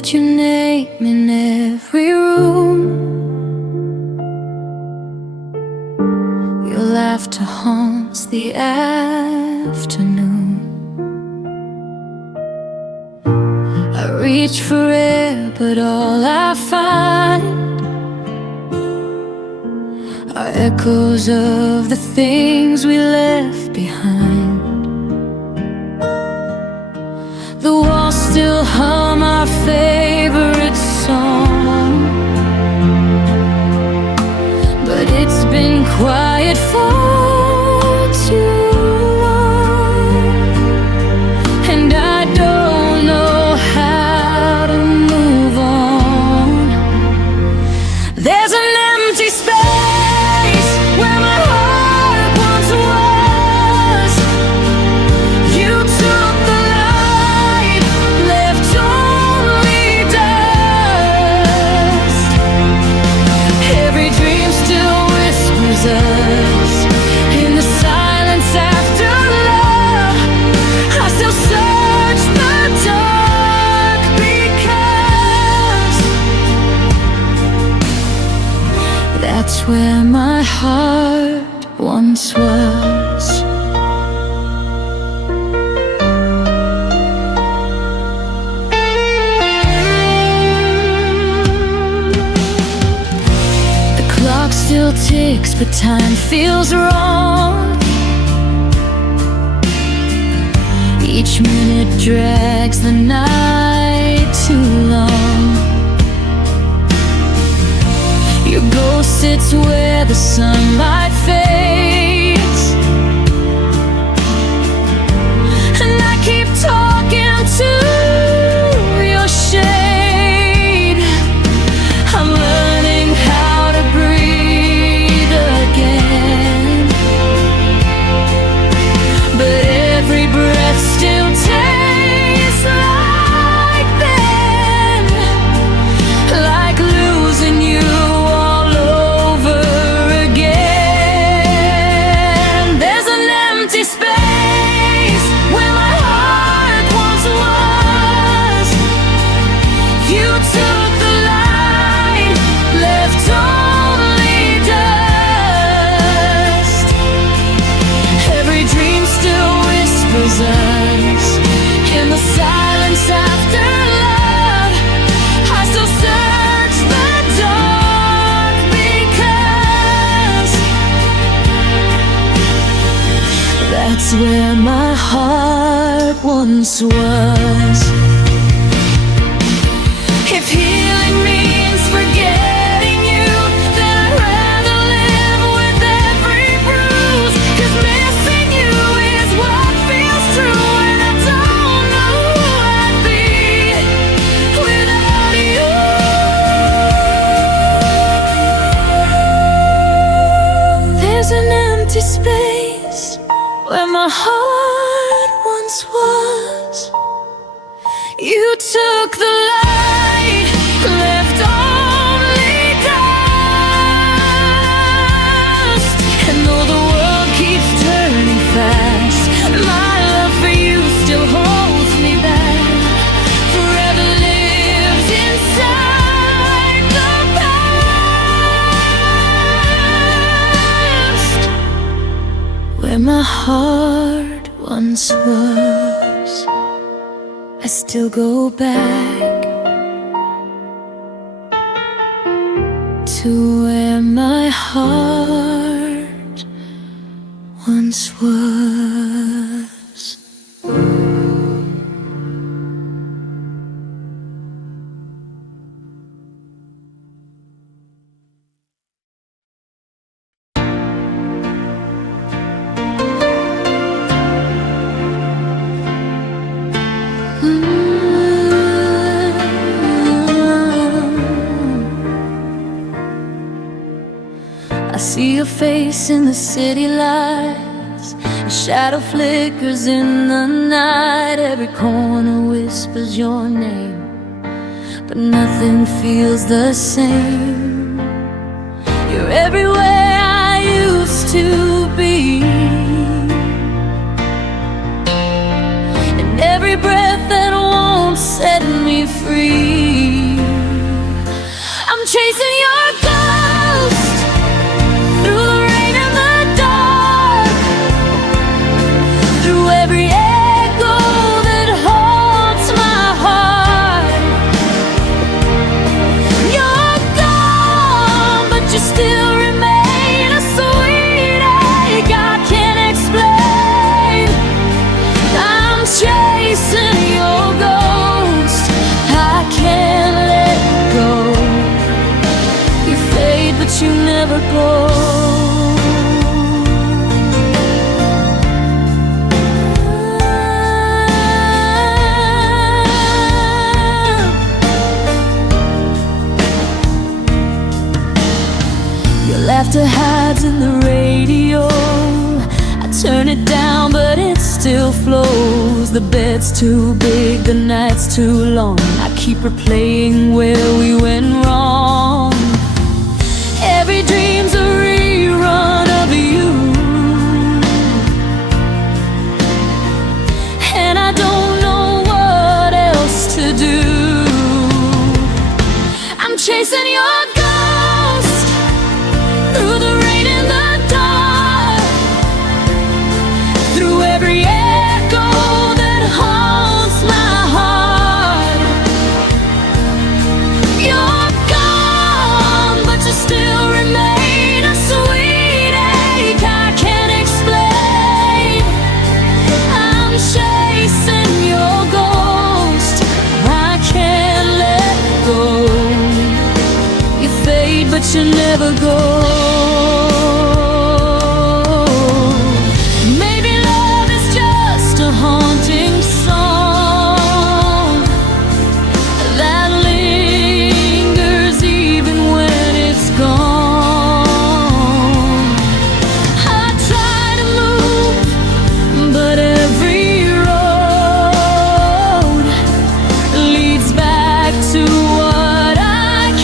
left your name in every room. Your laughter haunts the afternoon. I reach for air, but all I find are echoes of the things we left behind. The walls still hum our favorite song, but it's been quiet for too long, and I don't know how to move on. There's an empty space where my heart once was. You took the light, left only dust. Every dream still whispers us in the silence after love. I still search the dark because that's where my heart once was. The clock still ticks, but time feels wrong. Each minute drags the night too long. Your ghost sits where the sunlight fades, and I keep talking to your shade. I'm learning how to breathe again, but every breath still tastes like then, like losing you all over again. There's an empty space where my heart once was. You took the light, left only dust. Every dream still whispers us in the silence after love. I still search the dark because that's where my heart once was. If healing means forgetting you, then I'd rather live with every bruise. 'Cause missing you is what feels true, and I don't know who I'd be without you. There's an empty space where my heart once was. You took the light, left only dust. And though the world keeps turning fast, my love for you still holds me back. Forever lives inside the past, where my heart once was. I still go back to where my heart once was. I see your face in the city lights, a shadow flickers in the night. Every corner whispers your name, but nothing feels the same. You're everywhere I used to be, and every breath that won't set me free. chasing your ghost through the rain and the dark, through every echo that haunts my heart. You're gone, but you still remain a sweet ache I can't explain. I'm chasing your ghost, I can't let go. You fade, but you never go. Your laughter hides in the radio. I turn it down, but it still flows. The bed's too big, the night's too long. I keep replaying where we went wrong. Every dream's a rerun of you, and I don't know what else to do. I'm chasing your ghost through the rain and the dark, through every echo that haunts my heart. You're gone, but you still remain a sweet ache I can't explain. I'm chasing your ghost, I can't let go. You fade, but you never go. Maybe love is just a haunting song that lingers even when it's gone. I try to move, but every road leads back to what I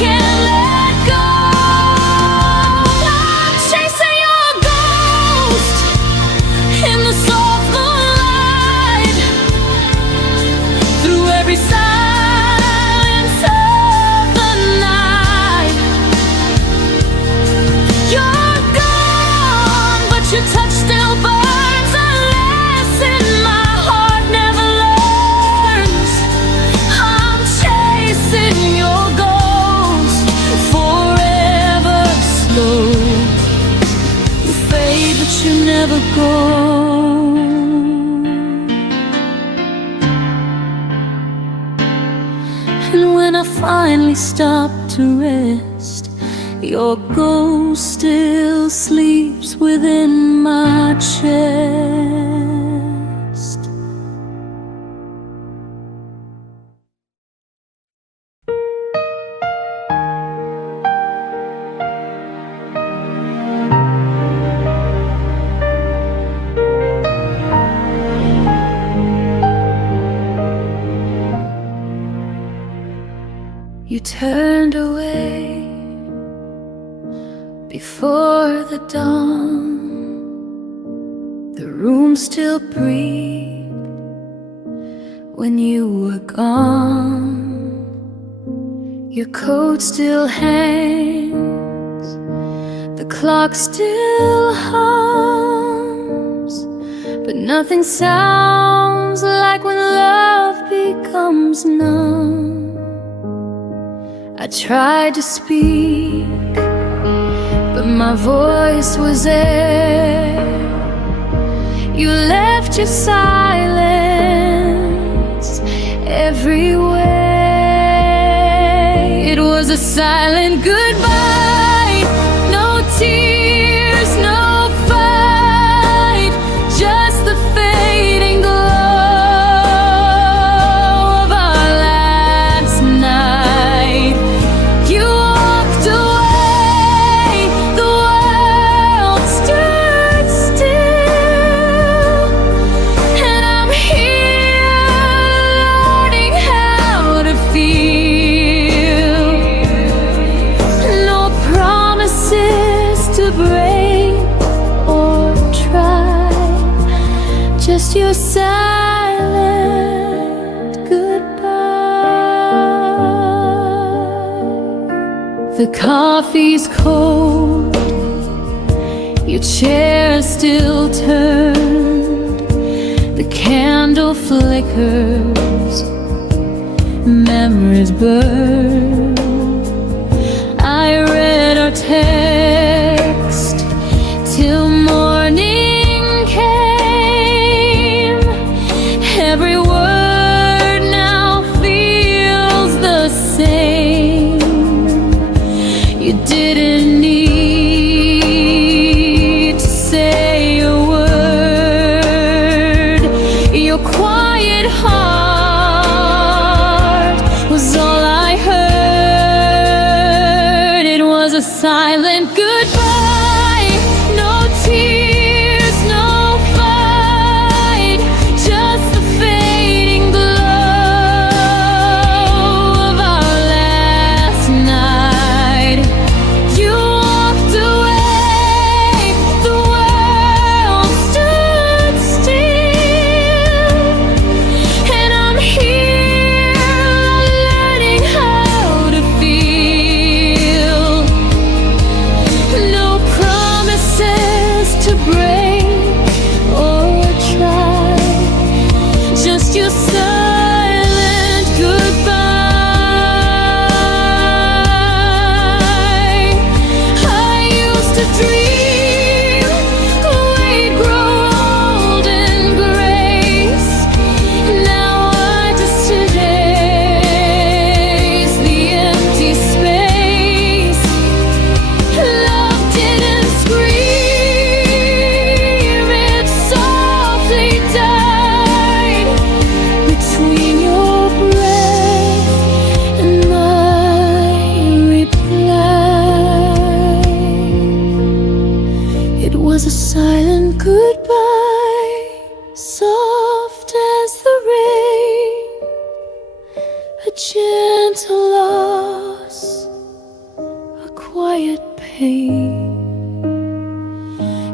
can't let go. I'm chasing your ghost in the soft moonlight, through every silence of the night. You're gone, but your touch still burns a lesson my heart never learns. I'm chasing your ghost forever slow. You fade, but you never go. And when I finally stop to rest, your ghost still sleeps within my chest. You turned away before the dawn. The room still breathed when you were gone. Your coat still hangs, the clock still hums, but nothing sounds like when love becomes numb. I tried to speak, but my voice was air. You left your silence everywhere. It was a silent goodbye, no tears, no fight, just the fading glow of our last night. You walked away, the world stood still, and I'm here learning how to feel. No promises to break or try, just your silent goodbye. The coffee's cold, your chair is still turned, the candle flickers, memories burn. I read our text till morning came. Every word now feels the same. You didn't need to say a word. Your quiet heart was all I heard. It was a silent goodbye. No tears, no fight, just the fading glow of our last night. You walked away, the world stood still, and I'm here learning how to feel. No promises to break or try, just your silent goodbye. I used to dream we'd grow old in grace. Now I just erase the empty space. Love didn't scream, it softly died between your breath and my reply. It was a silent goodbye, soft as the rain, a gentle loss, a quiet pain.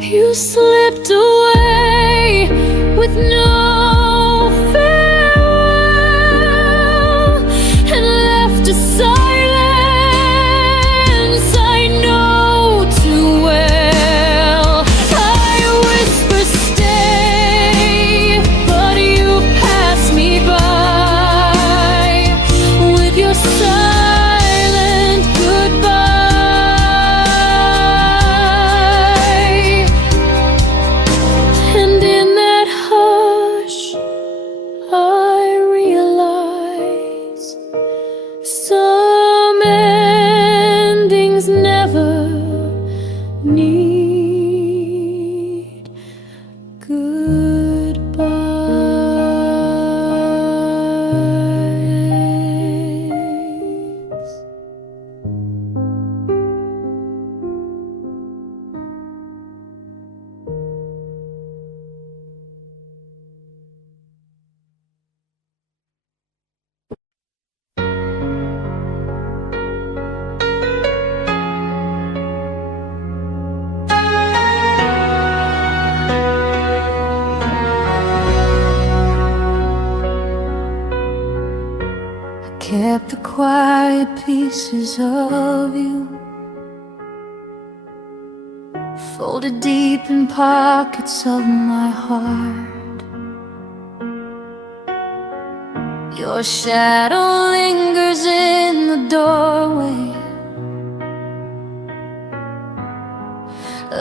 You slipped away with no farewell and left a silence I know too well. I whisper stay, but you pass me by with your silent goodbye. And in that hush, I realize some endings never need goodbyes. Kept the quiet pieces of you folded deep in pockets of my heart. Your shadow lingers in the doorway,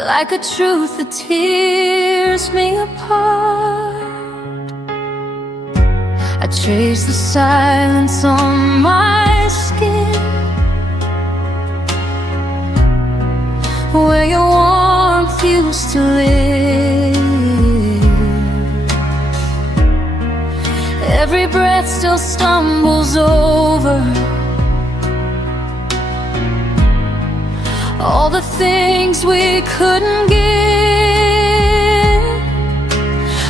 like a truth that tears me apart. I trace the silence on my skin, where your warmth used to live. Every breath still stumbles over all the things we couldn't give.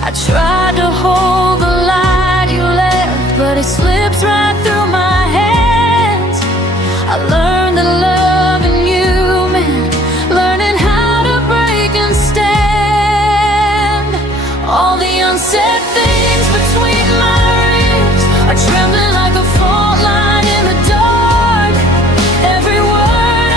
I tried to hold the light you left, but it slips right through my hands. I learned that loving you meant learning how to break and stand. All the unsaid things between my ribs are trembling like a fault line in the dark. Every word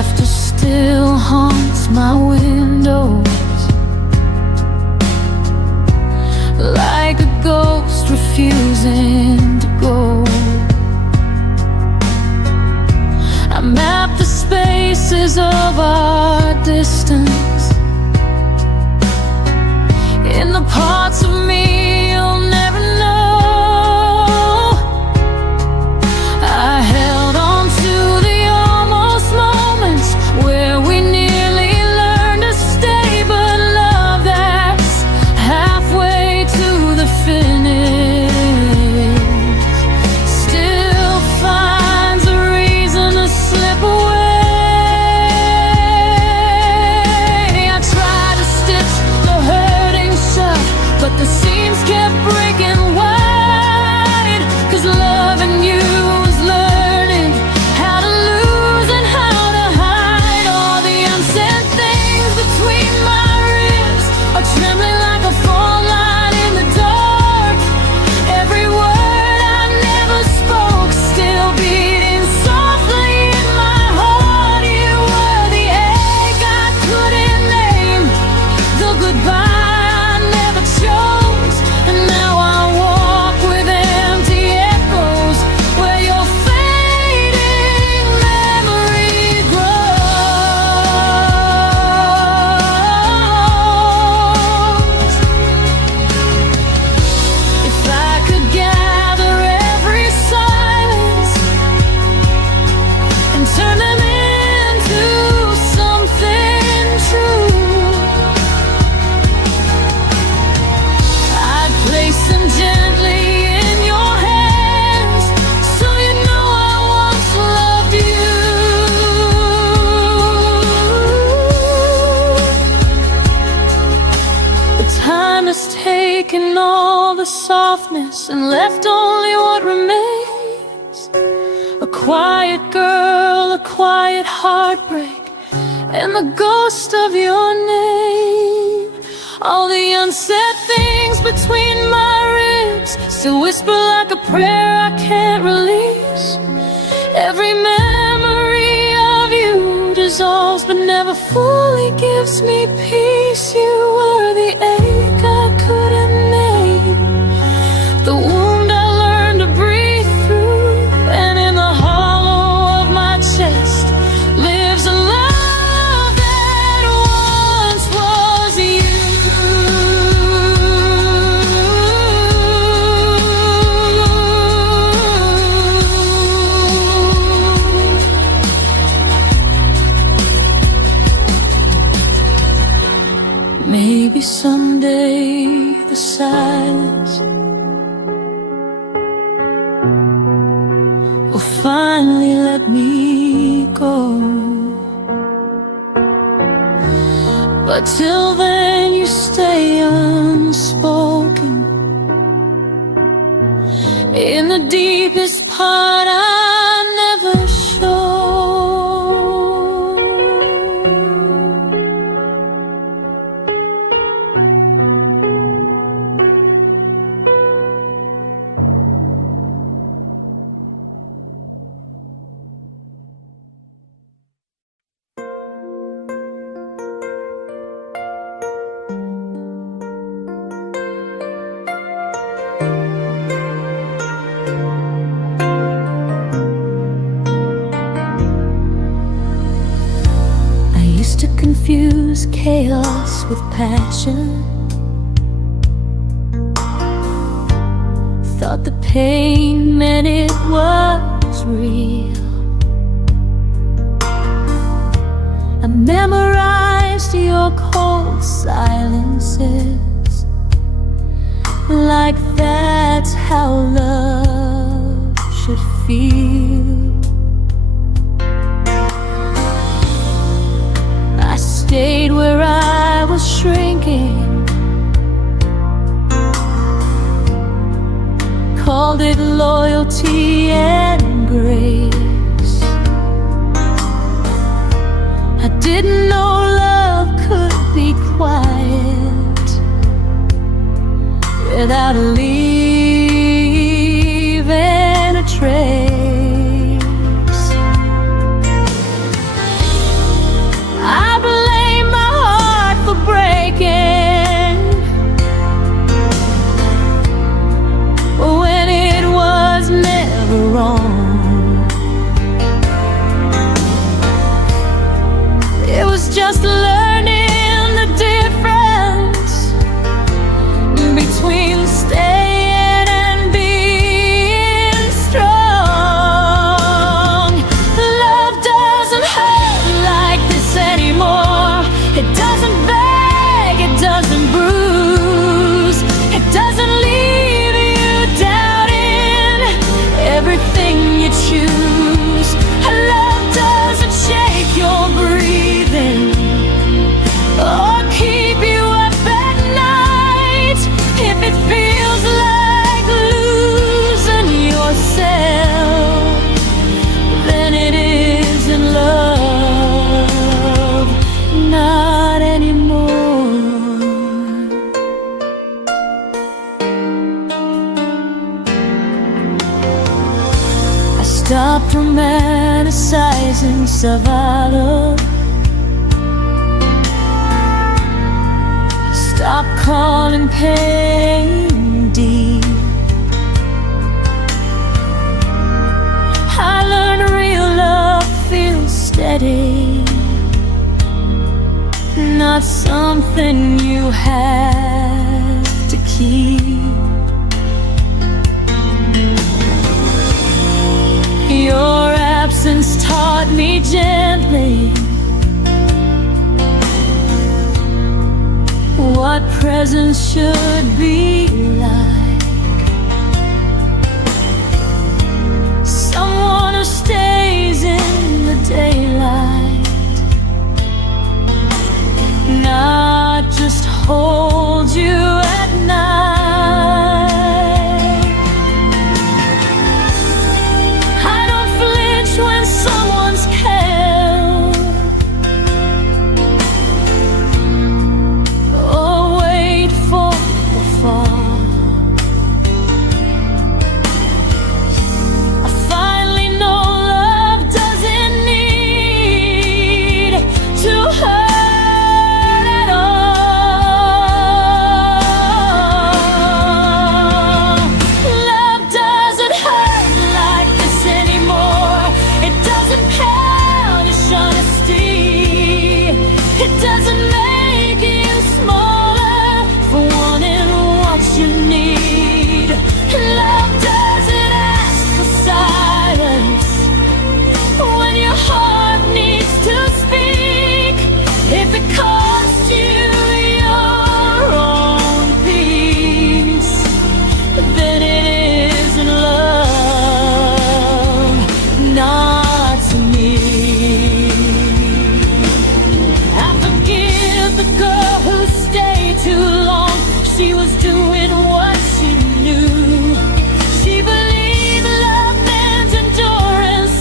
laughter still haunts my windows, like a ghost refusing to go. I map the spaces of our distance in the parts of me you'll never know. I held on to the almost moments where we nearly learned to stay, but love that's halfway to the finish still finds a reason to slip away. I tried to stitch the hurting shut, but the seams kept breaking wide, 'cause loving you was learning how to lose and how to hide. All the unsaid things between my ribs are trembling like a fault line in the dark. Every word I never spoke still beating softly in my heart. You were the ache I couldn't name, the goodbye I never chose, and now I walk with empty echoes where your fading memory grows. If I could gather every silence and turn them into something true, I'd place them gently in your hands, so you know I once loved you. But time has taken all the softness and left only what remains: a quiet girl, a quiet heartbreak, and the ghost of your name. All the unsaid things between my ribs still whisper like a prayer I can't release. Every memory of you dissolves but never fully gives me peace. You were the ache I couldn't name, the wound I learned to breathe through, and in the hollow of my chest lives a love that once was you. Maybe someday the silence will finally let me go, but till then you stay unspoken in the deepest part I never showed. Confuse chaos with passion, thought the pain meant it was real. I memorized your cold silences, like that's how love should feel. Stayed where I was shrinking, called it loyalty and grace. I didn't know love could be quiet without leaving a trace. Stop romanticizing survival. Stop calling pain deep. I learned real love feels steady, not something you have to keep. Your absence taught me gently what presence should be like. Someone who stays in the daylight, not just holds you at night. I don't flinch when someone's care, or wait for the fall. I finally know love doesn't need to hurt at all. Love doesn't hurt like this anymore. It doesn't punish honesty. It doesn't make you smaller for wanting what you need. Love doesn't ask for silence when your heart needs to speak. If it costs you your own peace, then it isn't love, not to me. I forgive the girl who stayed too long. She was doing what she knew. She believed love meant endurance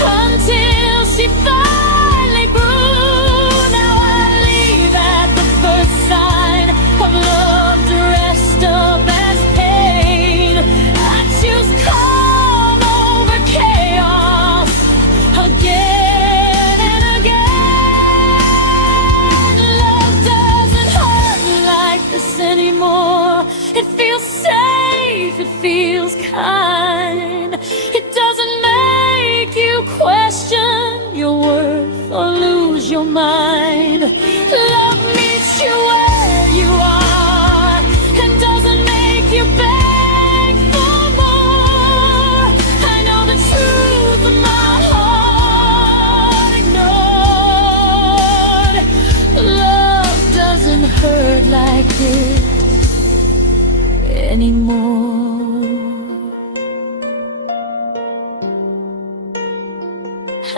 until she finally grew. Now I leave at the first sign of love dressed up as pain. I choose calm over chaos again and again. Love doesn't hurt like this anymore. It feels safe, it feels kind. It doesn't make you question your worth or lose your mind. Love meets you where you are and doesn't make you beg for more. I know the truth of my heart ignored. Love doesn't hurt like this anymore.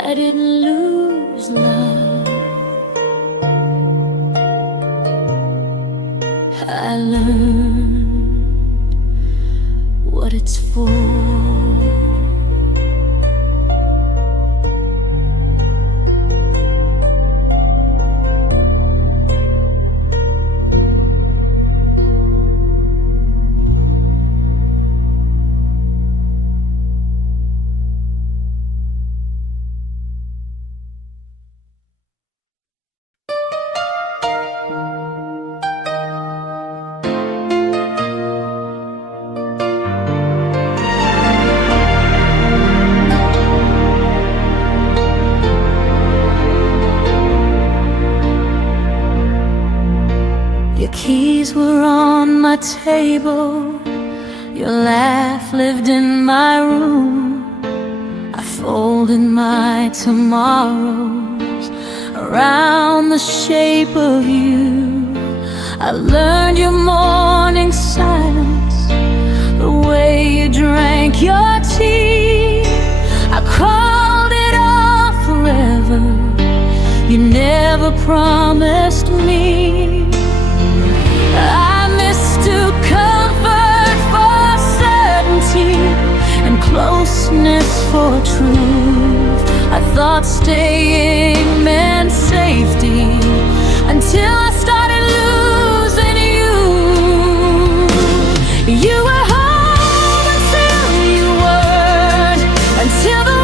I didn't lose love, I learned what it's for. Your keys were on my table, your laugh lived in my room. I folded my tomorrows around the shape of you. I learned your morning silence, the way you drank your tea. I called it off forever, you never promised me. I mistook comfort for certainty and closeness for truth. I thought staying meant safety until I started losing you. You were home until you weren't, until the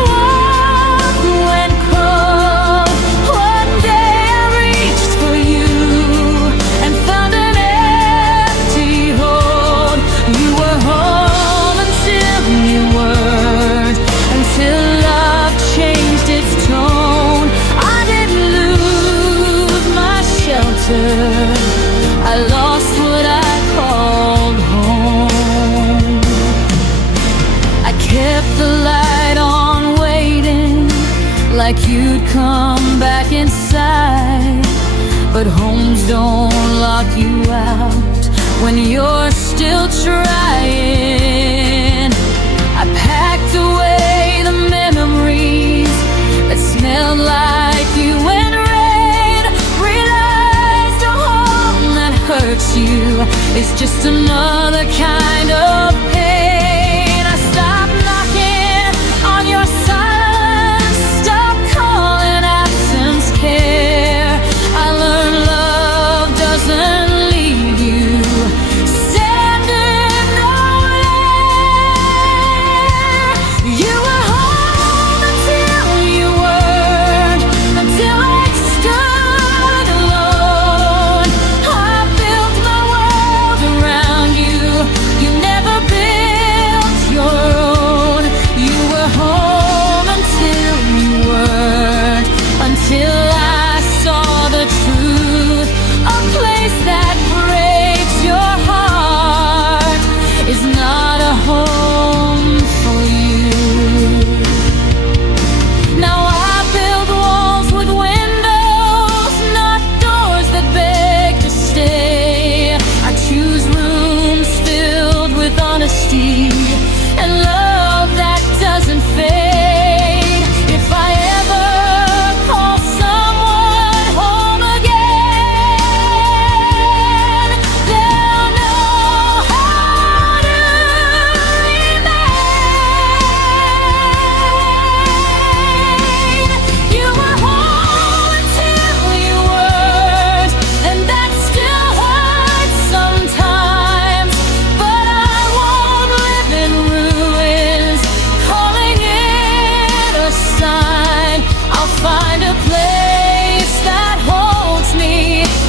like you'd come back inside. But homes don't lock you out when you're still trying. I packed away the memories that smelled like you and rain. Realized a home that hurts you is just another kind of pain. I stopped knocking on your silence, stopped calling absence care. I learned love doesn't leave you standing nowhere. You were home until you weren't, until I stood alone. I built my world around you. You never built your own. You were home until you weren't, until I saw the truth. A place that breaks your heart is not a home for you. Now I build walls with windows, not doors that beg to stay. I choose rooms filled with honesty and love that doesn't fade. If I ever call someone home again, they'll know how to remain. You were home until you weren't, and that still hurts sometimes. But I won't live in ruins, calling it a sign. I'll find a place that holds me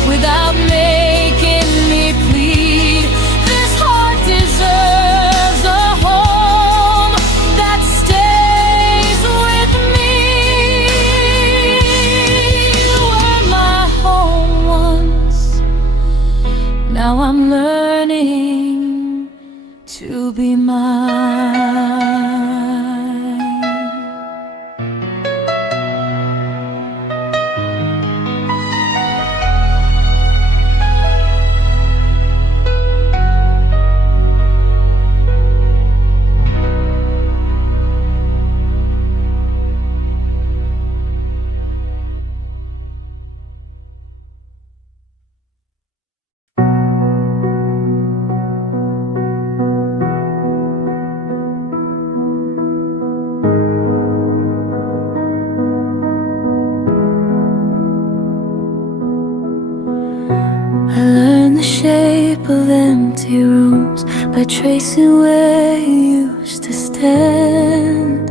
without making me plead. This heart deserves a home that stays with me. You were my home once. Now I'm learning to be mine. I learned the shape of empty rooms by tracing where you used to stand.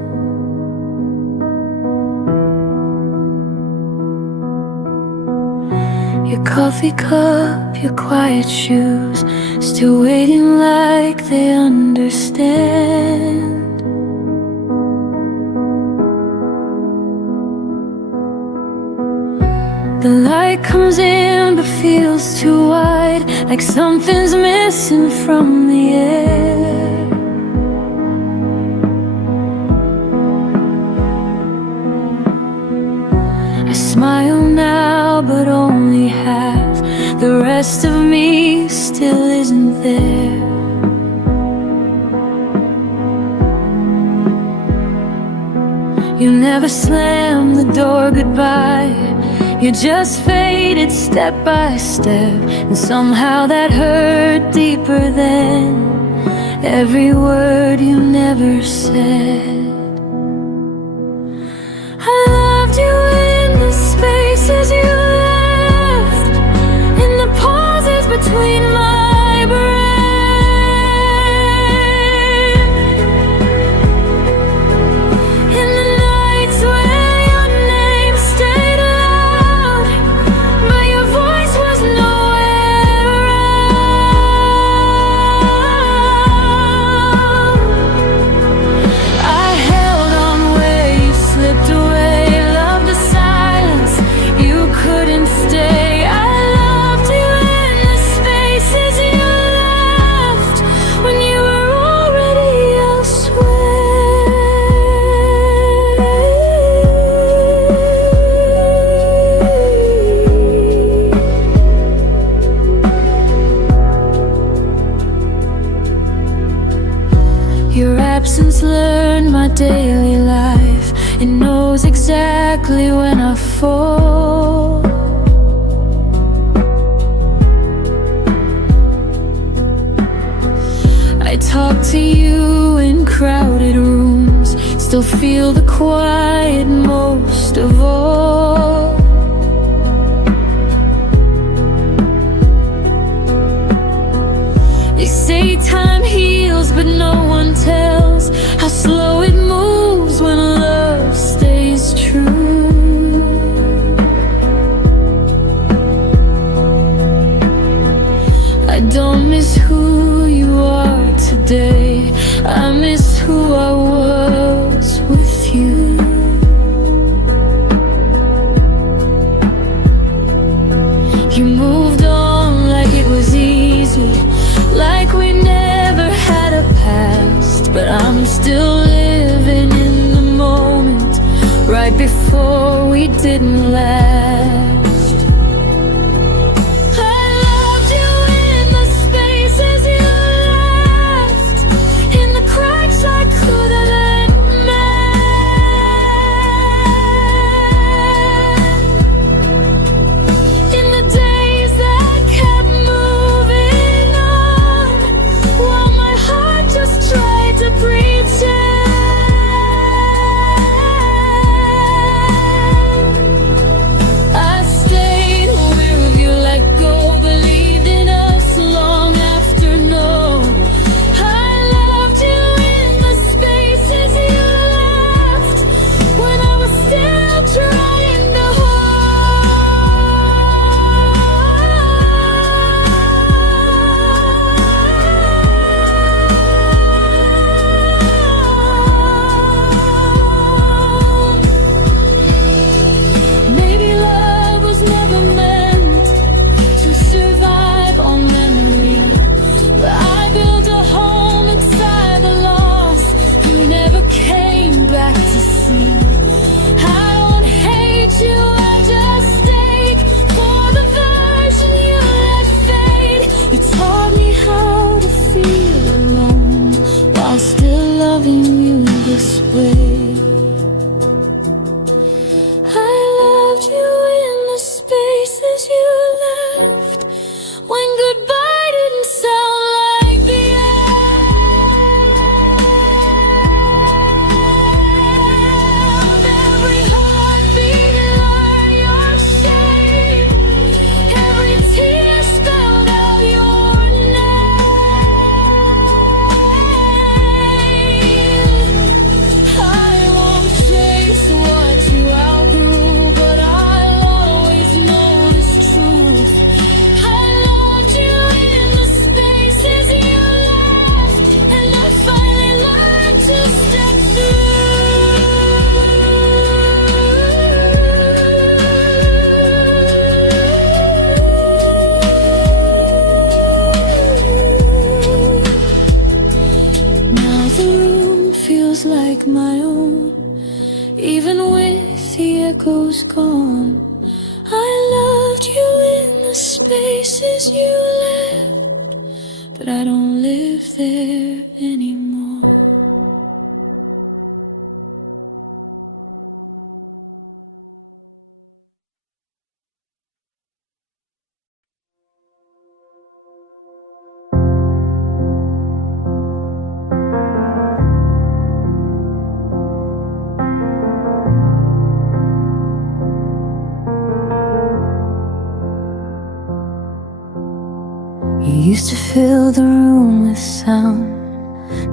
Your coffee cup, your quiet shoes, still waiting like they understand. The light comes in but feels too wide, like something's missing from the air. I smile now, but only half. The rest of me still isn't there. You never slammed the door goodbye. You just faded step by step, and somehow that hurt deeper than every word you never said. I loved you in the spaces you left, in the pauses between my breath, in the nights where your name stayed loud, but your voice was nowhere around. I exactly when I fall. I talk to you in crowded rooms, still feel the quiet most of all. They say time heals, but no one tells how slow it moves when love stays true. I don't miss who you are today, I miss who I was with you. You moved on like it was easy, like we never had a past. But I'm still living in the moment, right before we didn't last. I loved you in the spaces you left, in the cracks I could have mended, in the days that kept moving on, while my heart just tried to pretend. I stayed with you, let go, believed in us long after no. I loved you in the spaces you left, when I was still trying to hold. Maybe love was never meant to survive on memory, but I built a home inside the loss you never came back to see. I don't hate you, I just ache for the version you let fade. You taught me how to feel alone while still loving you this way. I loved you in the spaces you left, when goodbye didn't sound like the end. Every heartbeat learned your shape, every tear spelled out your name. I won't chase what you outgrew, but I'll always know this truth. I loved you in the spaces you left, and I finally learned to step through. Now the room feels like my own, even with the echoes gone. I loved you in the spaces you left, but I don't live there anymore. You used to fill the room with sound,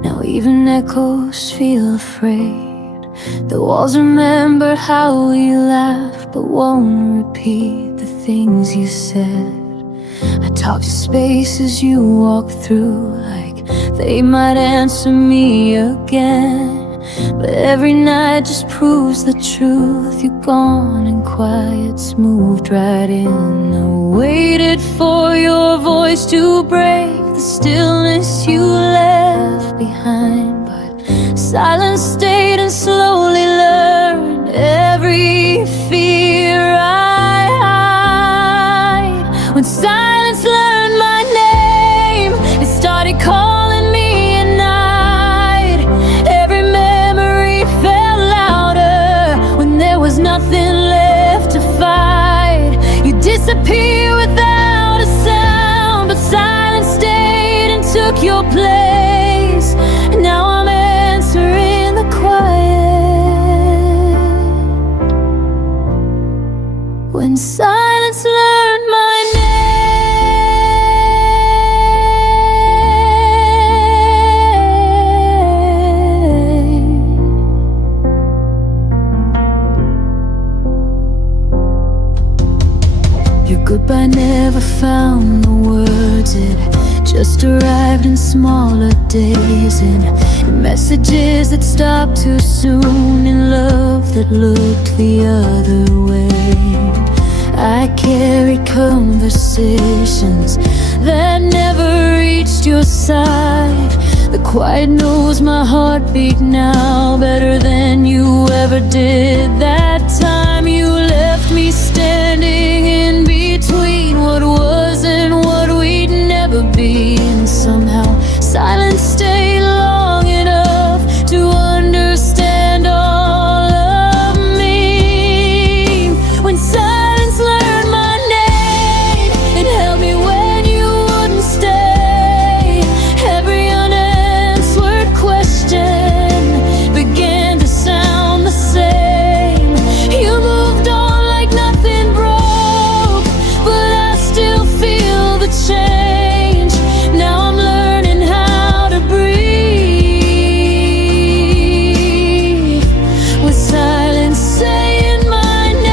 now even echoes feel afraid. The walls remember how we laughed, but won't repeat the things you said. I talk to spaces you walk through, like they might answer me again. But every night just proves the truth. You're gone and quiet's moved right in. I waited for your voice to break the stillness you left behind, but silence stayed and slowly learned every fear I hide. When silence learned my name, it started calling me at night. Every memory felt louder when there was no nothing left to fight. You disappear without a sound, but silence stayed and took your place. Now I'm answering the quiet. When silence learned my name. Your goodbye never found the words, it just arrived in smaller days, in messages that stopped too soon, in love that looked the other way. I carried conversations that never reached your side. The quiet knows my heartbeat now better than you ever did that time. You left me standing in between what was and what we'd never be, and somehow silence stayed long enough to understand all of me. When silence learned my name, it held me when you wouldn't stay. Every unanswered question began to sound the same. You moved on like nothing broke, but I still feel the change. Now I'm learning how to breathe with silence saying my name.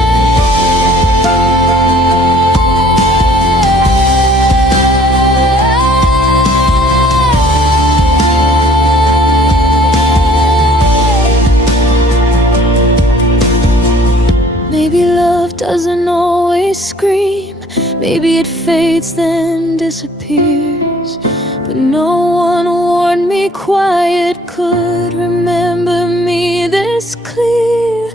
Maybe love doesn't always scream. Maybe it fades then disappears. But no one warned me quiet could remember me this clear.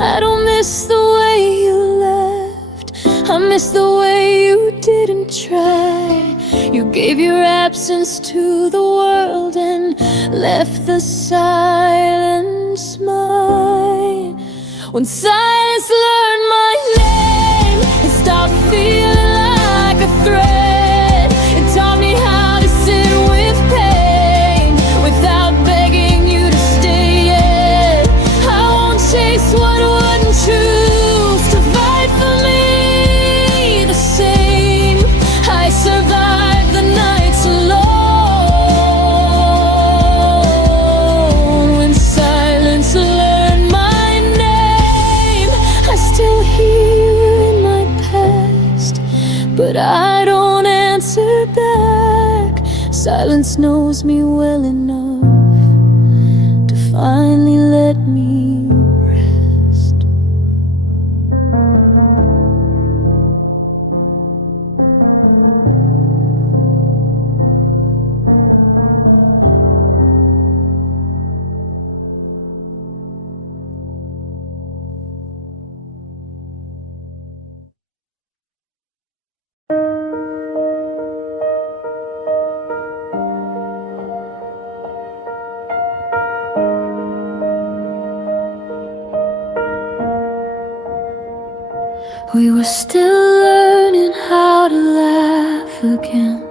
I don't miss the way you left, I miss the way you didn't try. You gave your absence to the world and left the silence mine. When silence learned my name, it stopped feeling like a threat. It taught me how to sit with pain without begging you to stay yet. I won't chase what wouldn't choose to fight for me the same. I survived the nights alone. When silence learned my name, I still hear in my past, but I don't answer back. Silence knows me well enough to finally let me rest. We were still learning how to laugh again,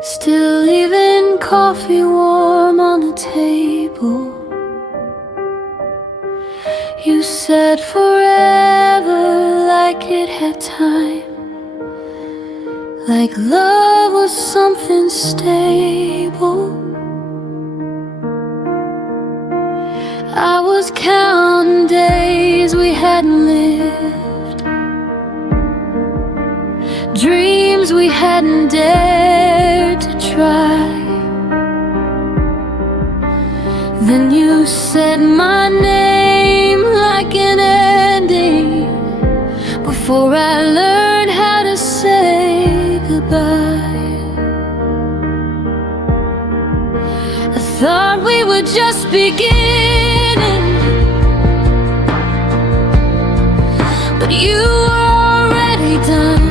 still leaving coffee warm on the table. You said forever like it had time, like love was something stable. I was counting days we hadn't lived, dreams we hadn't dared to try. Then you said my name like an ending, before I learned how to say goodbye. I thought we were just beginning, but you were already done.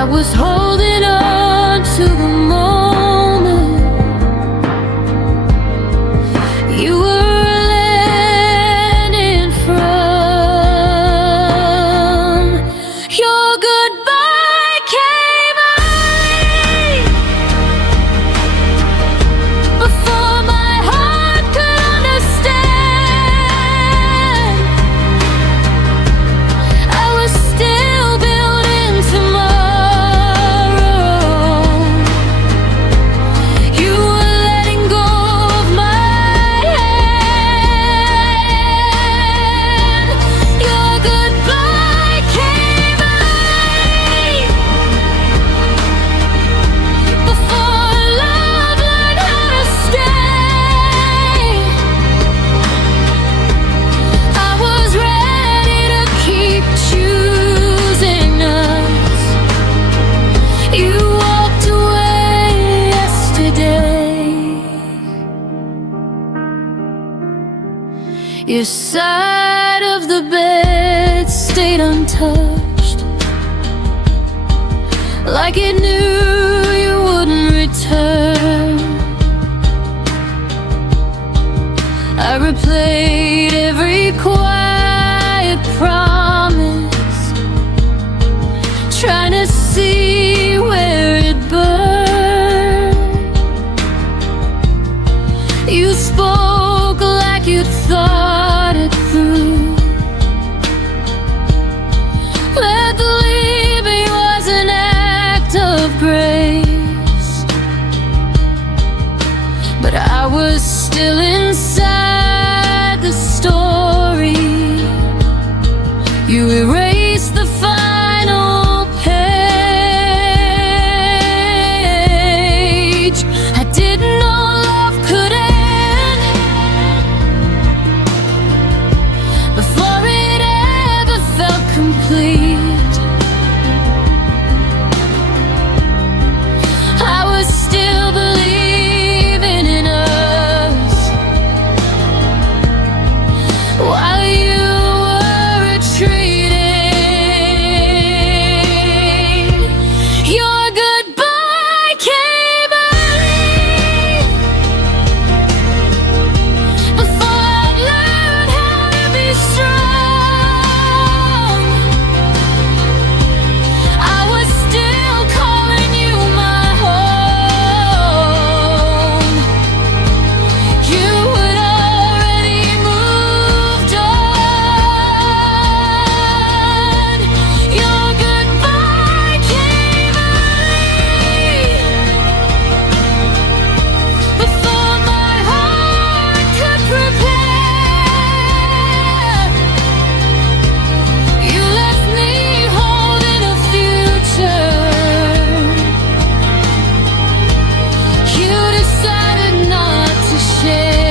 I was holding on to the moment Your side of the bed stayed untouched, like it knew you wouldn't return. I replayed every quiet promise, trying to see where it burned. You spoke like you thought it through. Let the leaving was an act of grace, but I was still inside the story. You erased the final page. I didn't know love could end before it ever felt complete. I was still believing in us while you were retreating. Your goodbye came early, before I'd learned how to be strong. I was still calling you my home. You had already moved on. Your goodbye came early, before my heart could prepare. You left me holding a future. You decided not to share.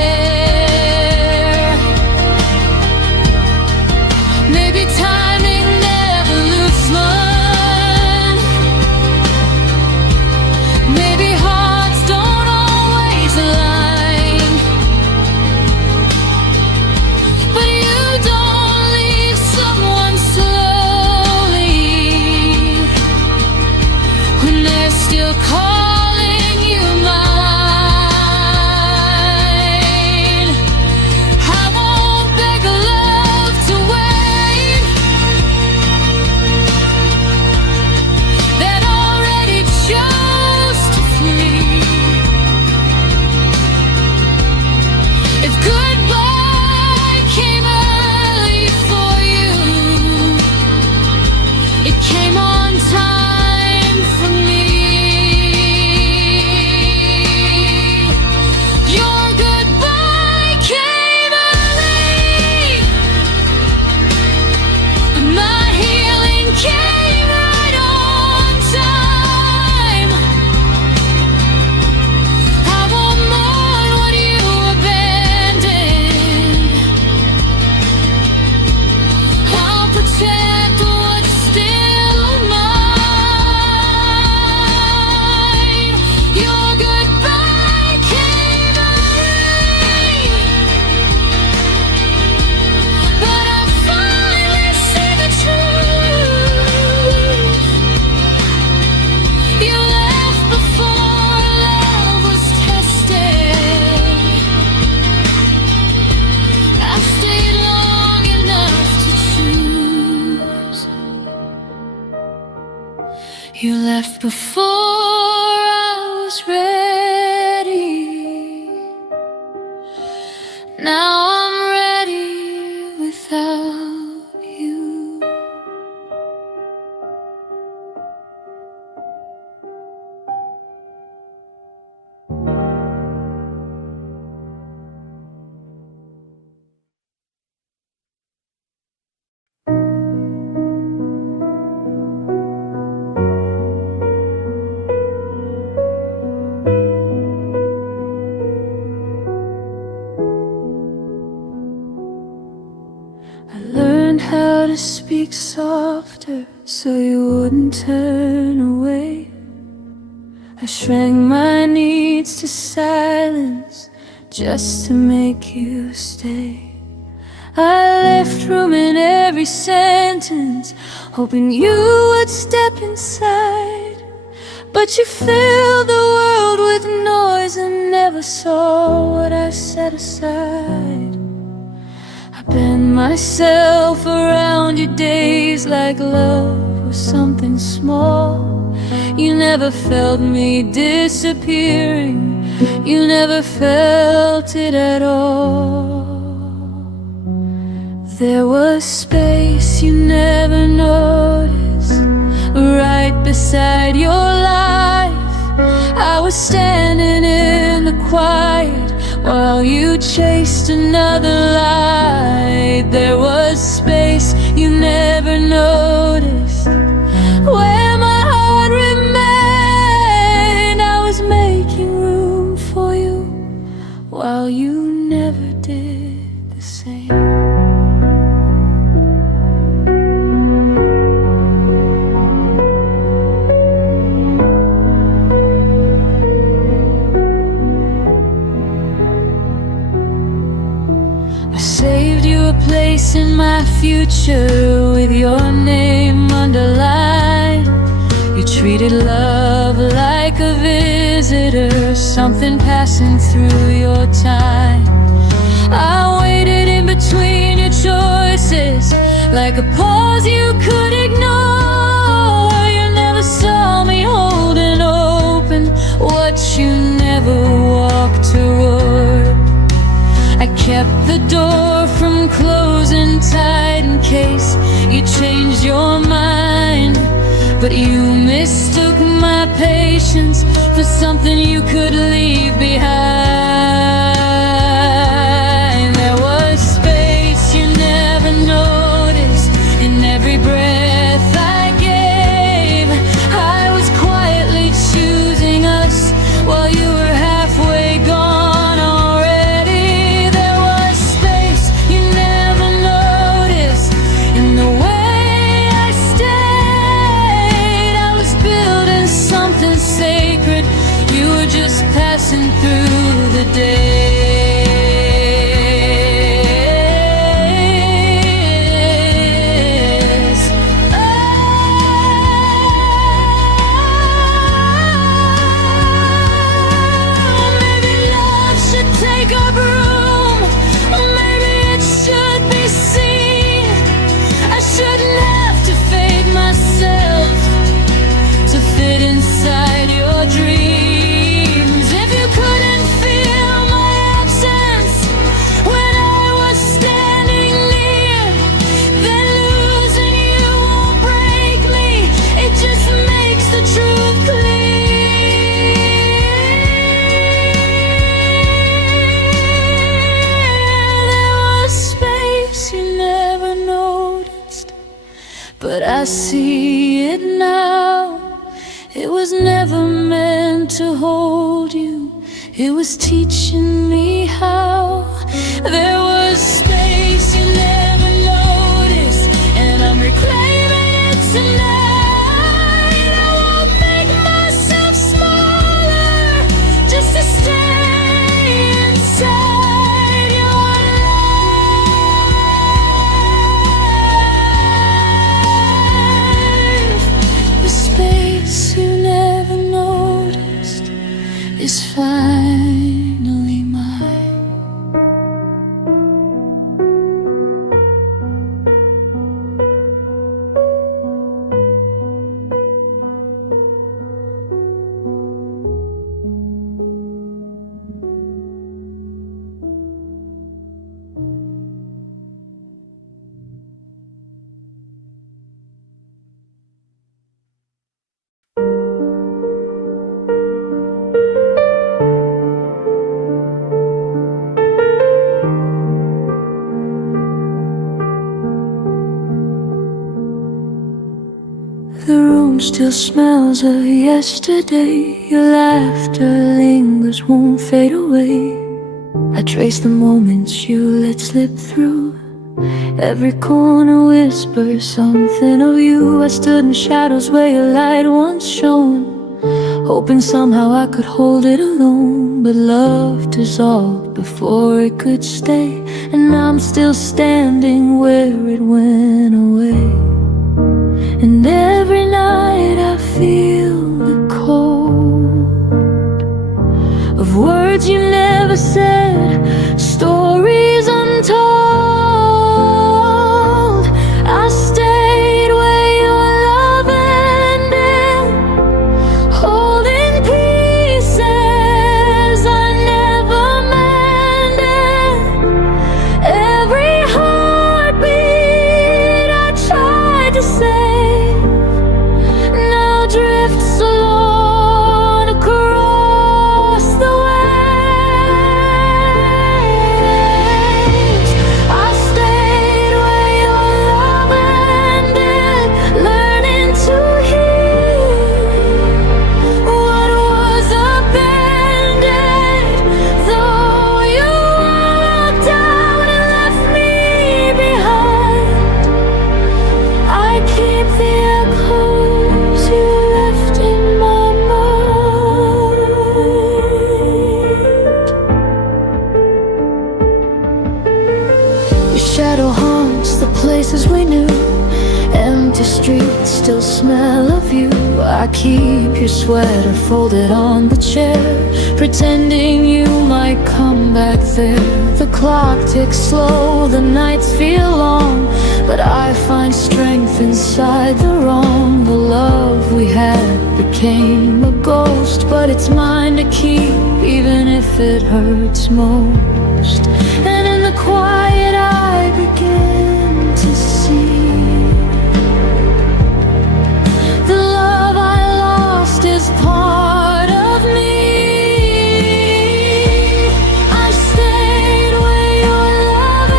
Maybe timing never looks one. Maybe hearts don't always align. But you don't leave someone slowly when they're still calling you mine. I won't beg love to wait, that already chose to flee. If goodbye came early for you, it came on time for me. Your goodbye came early, but my healing came right on time. I won't mourn what you abandoned. I'll protect what's still mine. Your goodbye came early, but I finally see the truth. You left before love was tested. I stayed long enough to choose. You left before I was ready. Now I'm ready without you. I learned how to speak softer so you wouldn't turn away. I shrank my needs to silence just to make you stay. I left room in every sentence, hoping you would step inside. But you filled the world with noise and never saw what I set aside. I bend myself around your days like love was something small. You never felt me disappearing, you never felt it at all. There was space you never noticed, right beside your life. I was standing in the quiet while you chased another light. There was space you never noticed, where my heart remained. I was making room for you while you never did the same. Saved you a place in my future with your name underlined. You treated love like a visitor, something passing through your time. I waited in between your choices, like a pause you could ignore. You never saw me holding open what you never walked toward. I kept the door from closing tight in case you changed your mind. But you mistook my patience for something you could leave behind. There was space you never noticed in every breath I gave. I was quietly choosing us while you were halfway gone. Sacred, you were just passing through the days. Oh, maybe love should take up room, or maybe it should be seen. I shouldn't have to fake myself to fit inside your dreams. If you couldn't feel my absence when I was standing near, then losing you won't break me, it just makes the truth clear. There was space you never noticed, but I see it now. It was never meant to hold you, it was teaching me how. There was space you never noticed, and I'm reclaiming it tonight. I won't make myself smaller just to stay inside your life. The space you never noticed is finally mine. The room still smells of yesterday. Your laughter lingers, won't fade away. I trace the moments you let slip through. Every corner whispers something of you. I stood in shadows where your light once shone, hoping somehow I could hold it alone. but love dissolved before it could stay. And I'm still standing where it went away. And every night I feel the cold of words you never said, stories untold. I stayed where your love ended, holding pieces I never mended. Every heartbeat I tried to save now drifts alone across the waves. I stayed where your love ended, learning to heal what was abandoned. Though you walked out and left me behind, I keep the echoes you left in my mind. Your shadow haunts the places we knew, empty streets still smell of you. I keep your sweater folded on the chair, pretending you might come back there. The clock ticks slow, the nights feel long, but I find strength inside the wrong. The love we had became a ghost, but it's mine to keep, even if it hurts most. And in the quiet I begin to see the love I lost is part of me. I stayed where your love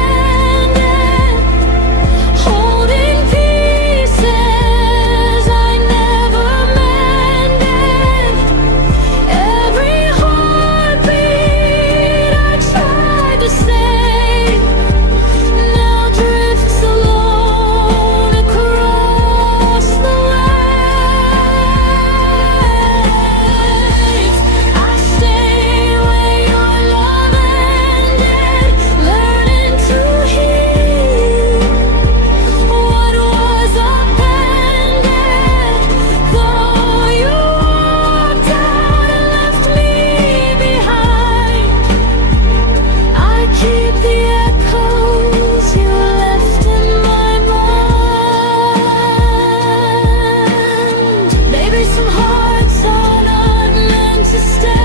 ended, holding pieces I never mended. Every heartbeat I tried to save now drifts alone across the waves. I stayed where your love ended, learning to heal what was abandoned. Though you walked out and left me behind, I keep the echoes you left in my mind. Maybe some hearts are not meant to stay.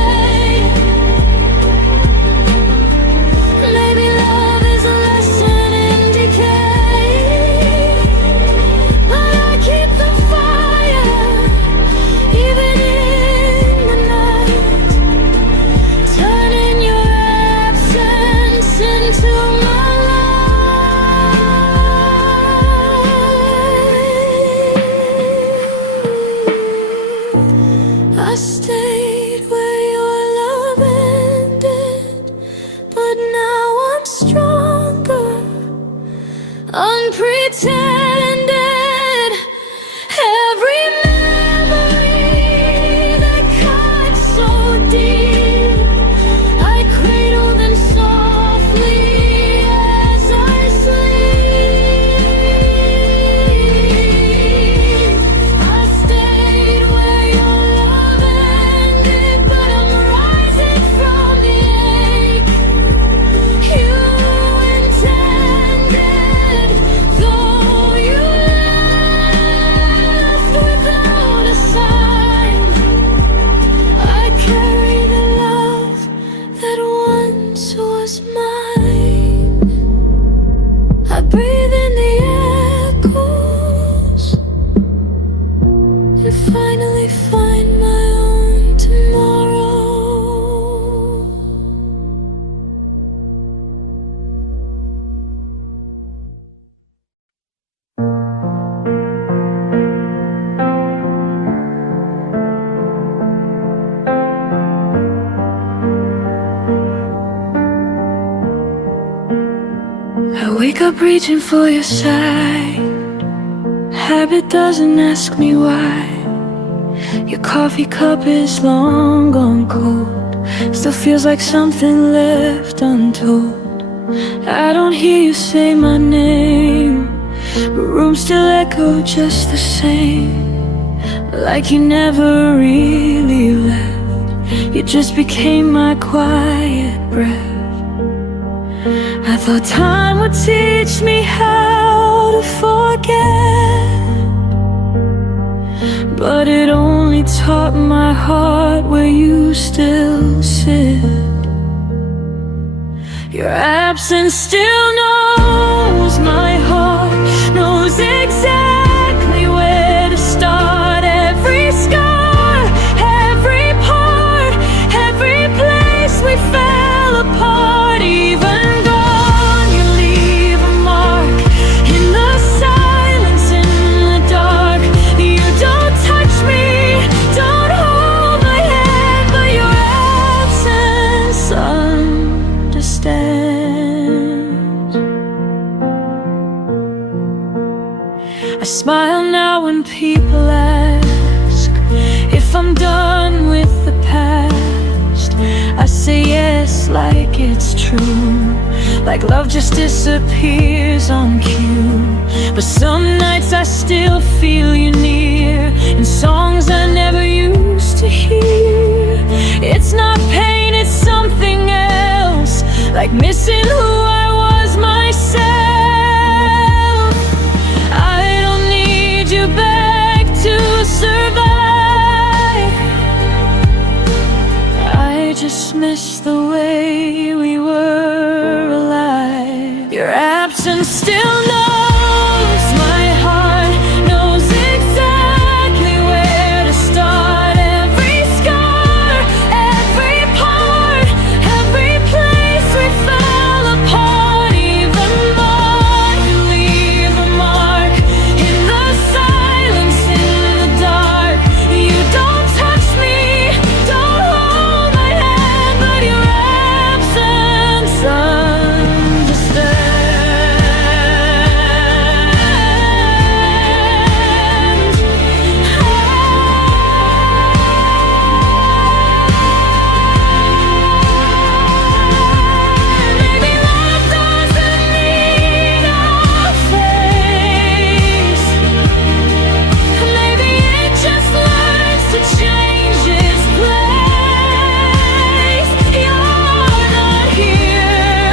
Maybe love is a lesson in decay. But I keep the fire, even in the night, turning your absence into my light. I stayed where your love ended, but now I'm stronger, unpretended. Every memory that cut so deep, I cradle them softly as I sleep. I stayed where your love ended, but I'm rising from the ache you intended. Though you left without a sign, I carry the love that once was mine. I breathe in the echoes and finally find my own tomorrow. I wake up reaching for your side. Habit doesn't ask me why. Your coffee cup is long gone cold. Still feels like something left untold. I don't hear you say my name, but rooms still echo just the same. Like you never really left, you just became my quiet breath. I thought time would teach me how to forget, but it only taught my heart where you still sit. Your absence still knows my heart, knows exactly where to start. Every scar, every part, every place we fell apart. Even gone, you leave a mark in the silence, in the dark. You don't touch me, don't hold my hand, but your absence understands. I smile now when people ask if I'm done with the past. I say yes like it's true, like love just disappears on cue. But some nights I still feel you near, in songs I never used to hear. It's not pain, it's something else, like missing who I was myself. I don't need you back to survive, I just miss the way we were alive. Your absence still knows my heart, knows exactly where to start. Every scar, every part, every place we fell apart. Even more, you leave a mark in the silence, in the dark. You don't touch me, don't hold my hand, but your absence understands. Maybe love doesn't need a face, maybe it just learns to change its place. You're not here,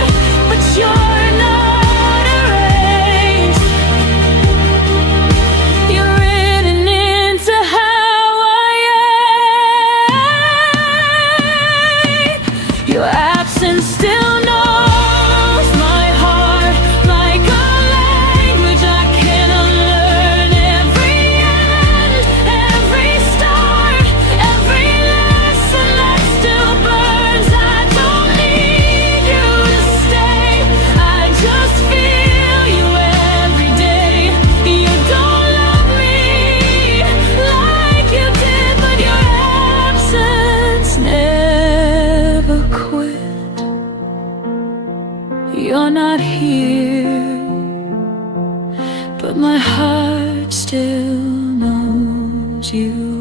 but you're not erased. You're written into how I am. Your absence still knows my heart, like a language I can unlearn. Every end, every start, every lesson that still burns. I don't need you to stay, I just feel you every day. You don't love me like you did, but your absence never quit. You're not here, but my heart still knows you